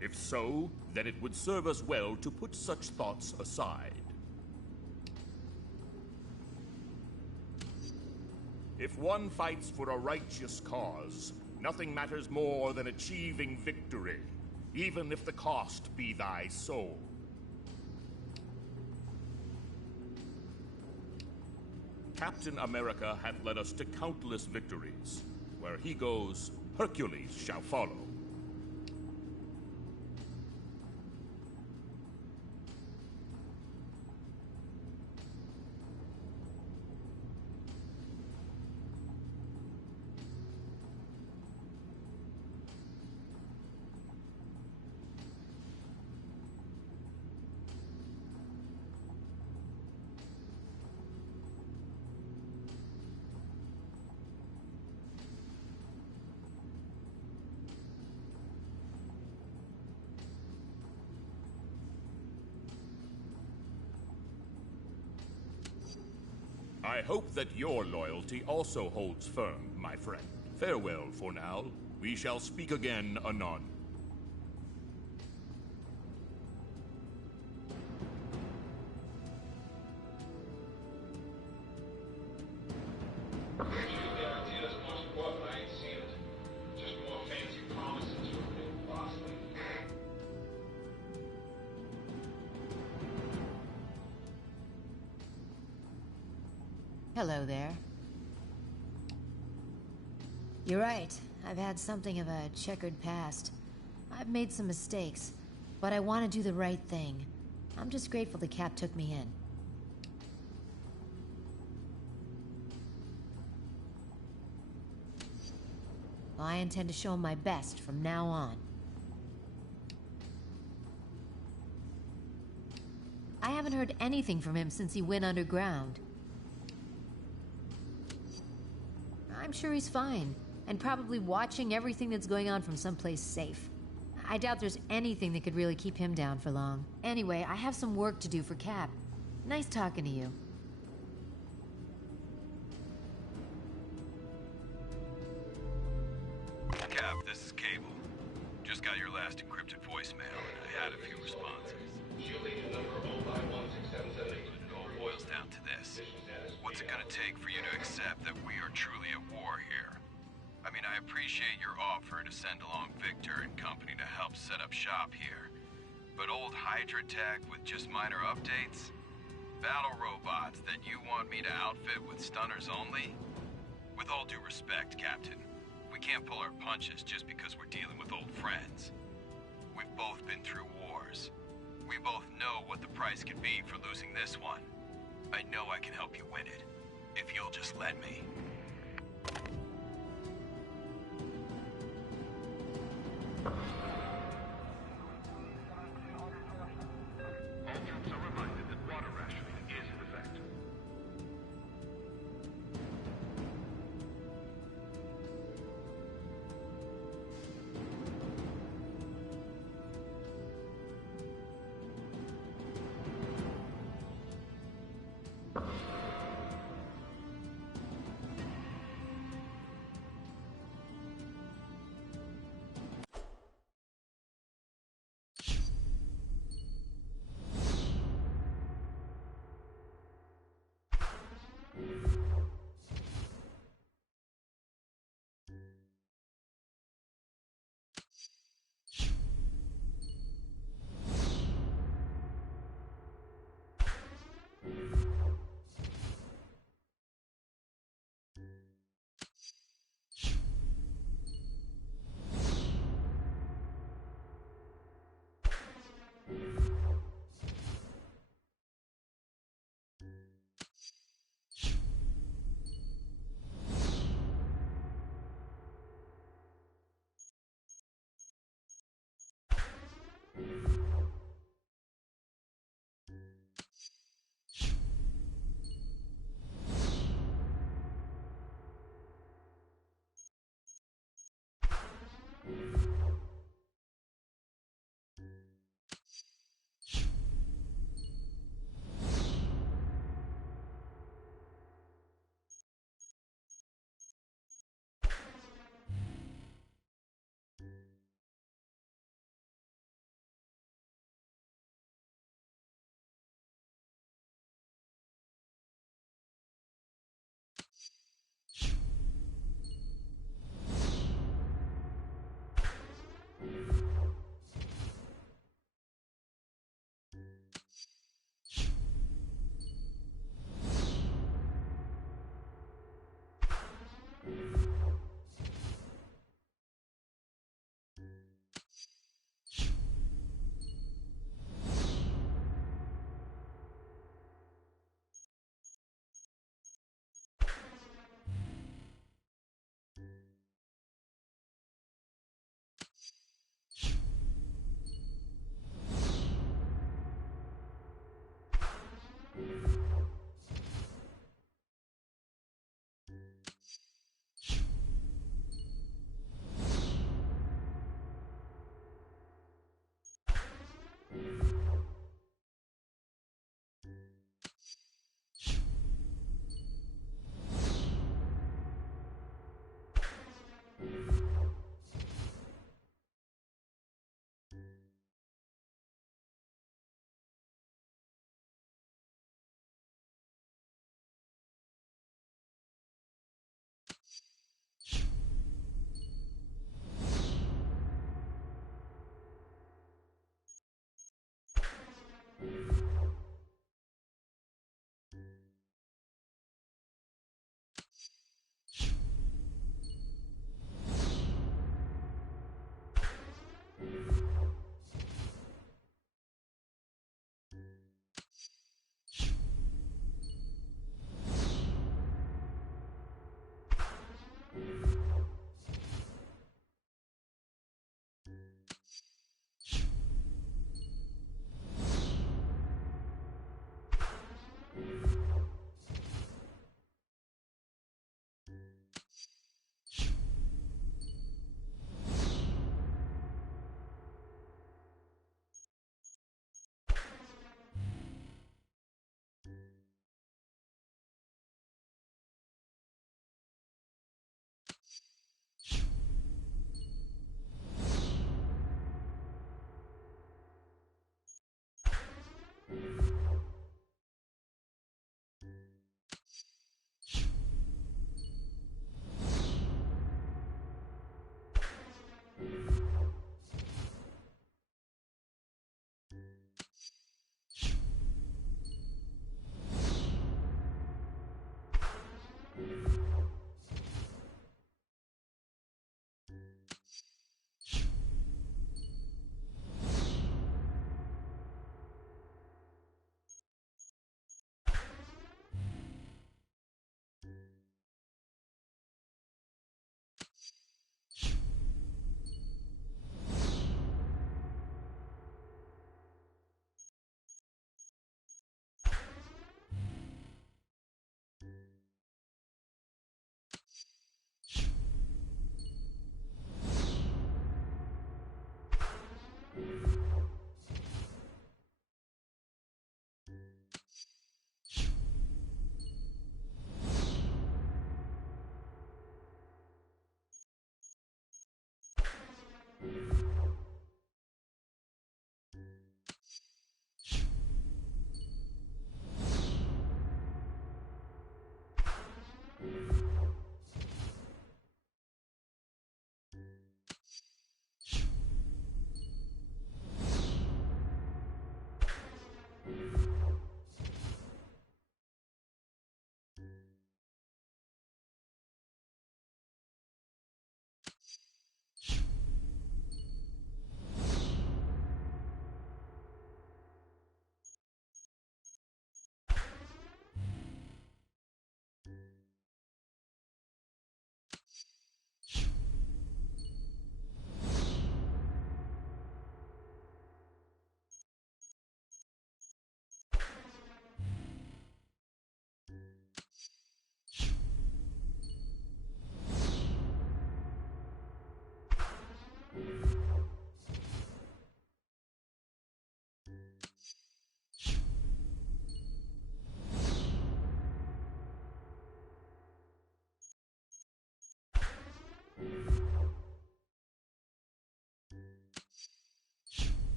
If so, then it would serve us well to put such thoughts aside. If one fights for a righteous cause, nothing matters more than achieving victory, even if the cost be thy soul. Captain America hath led us to countless victories. Where he goes, Hercules shall follow. I hope that your loyalty also holds firm, my friend. Farewell for now. We shall speak again anon. Hello there. You're right. I've had something of a checkered past. I've made some mistakes, but I want to do the right thing. I'm just grateful the Cap took me in. Well, I intend to show him my best from now on. I haven't heard anything from him since he went underground. I'm sure he's fine, and probably watching everything that's going on from someplace safe. I doubt there's anything that could really keep him down for long. Anyway, I have some work to do for Cap. Nice talking to you. Cap, this is Cable. Just got your last encrypted voicemail, and I had a few responses. It all boils down to this. What's it gonna take for you to accept that we are truly at war here? I mean, I appreciate your offer to send along Victor and company to help set up shop here. But old Hydra tech with just minor updates? Battle robots that you want me to outfit with stunners only? With all due respect, Captain, we can't pull our punches just because we're dealing with old friends. We've both been through wars. We both know what the price can be for losing this one. I know I can help you win it, if you'll just let me.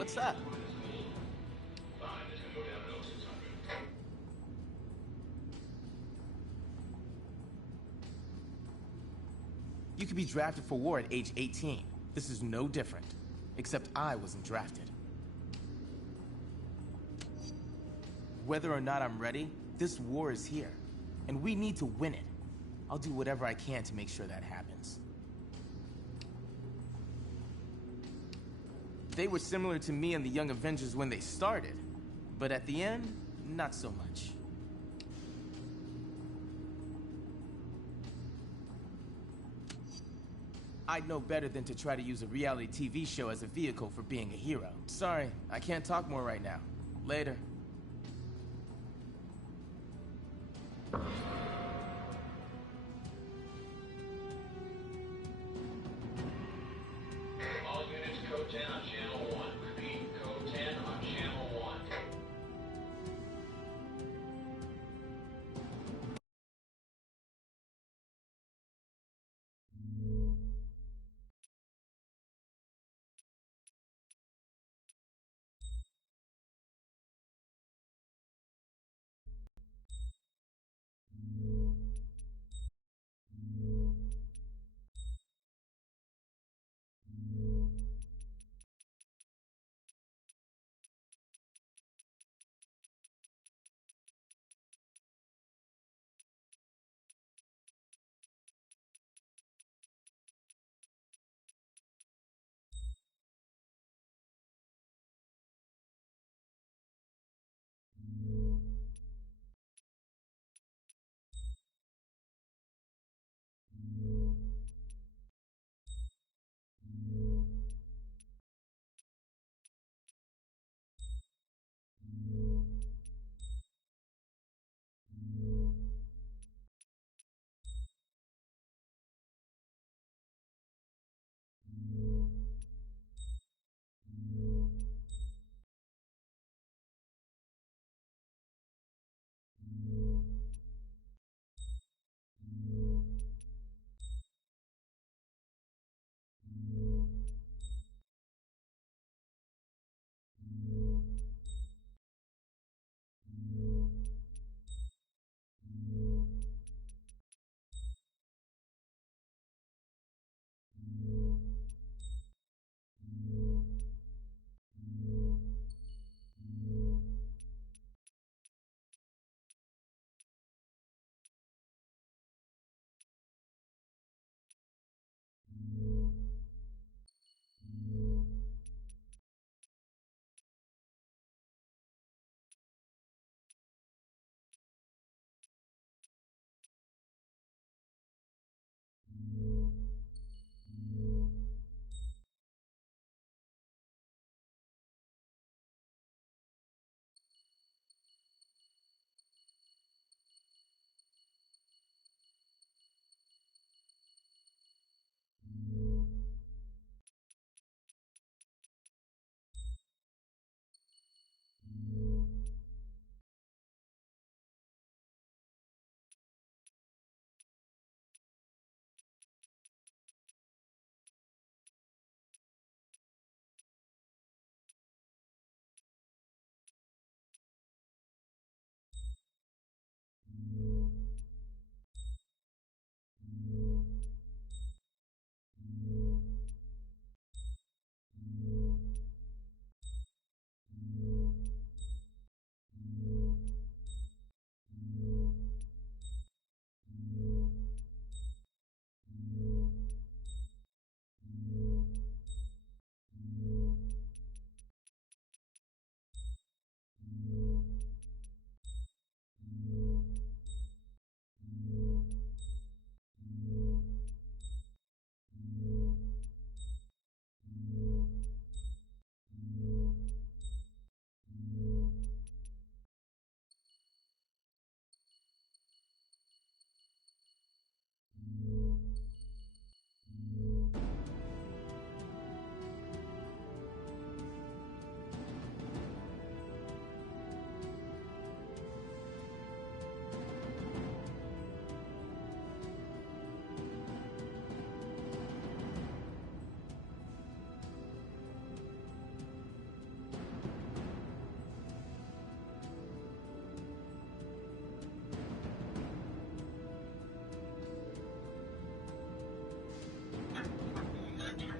What's up? You could be drafted for war at age 18. This is no different. Except I wasn't drafted. Whether or not I'm ready, this war is here. And we need to win it. I'll do whatever I can to make sure that happens. They were similar to me and the Young Avengers when they started. But at the end, not so much. I'd know better than to try to use a reality TV show as a vehicle for being a hero. Sorry, I can't talk more right now. Later.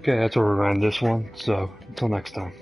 Okay, that's where we're going to end this one, so until next time.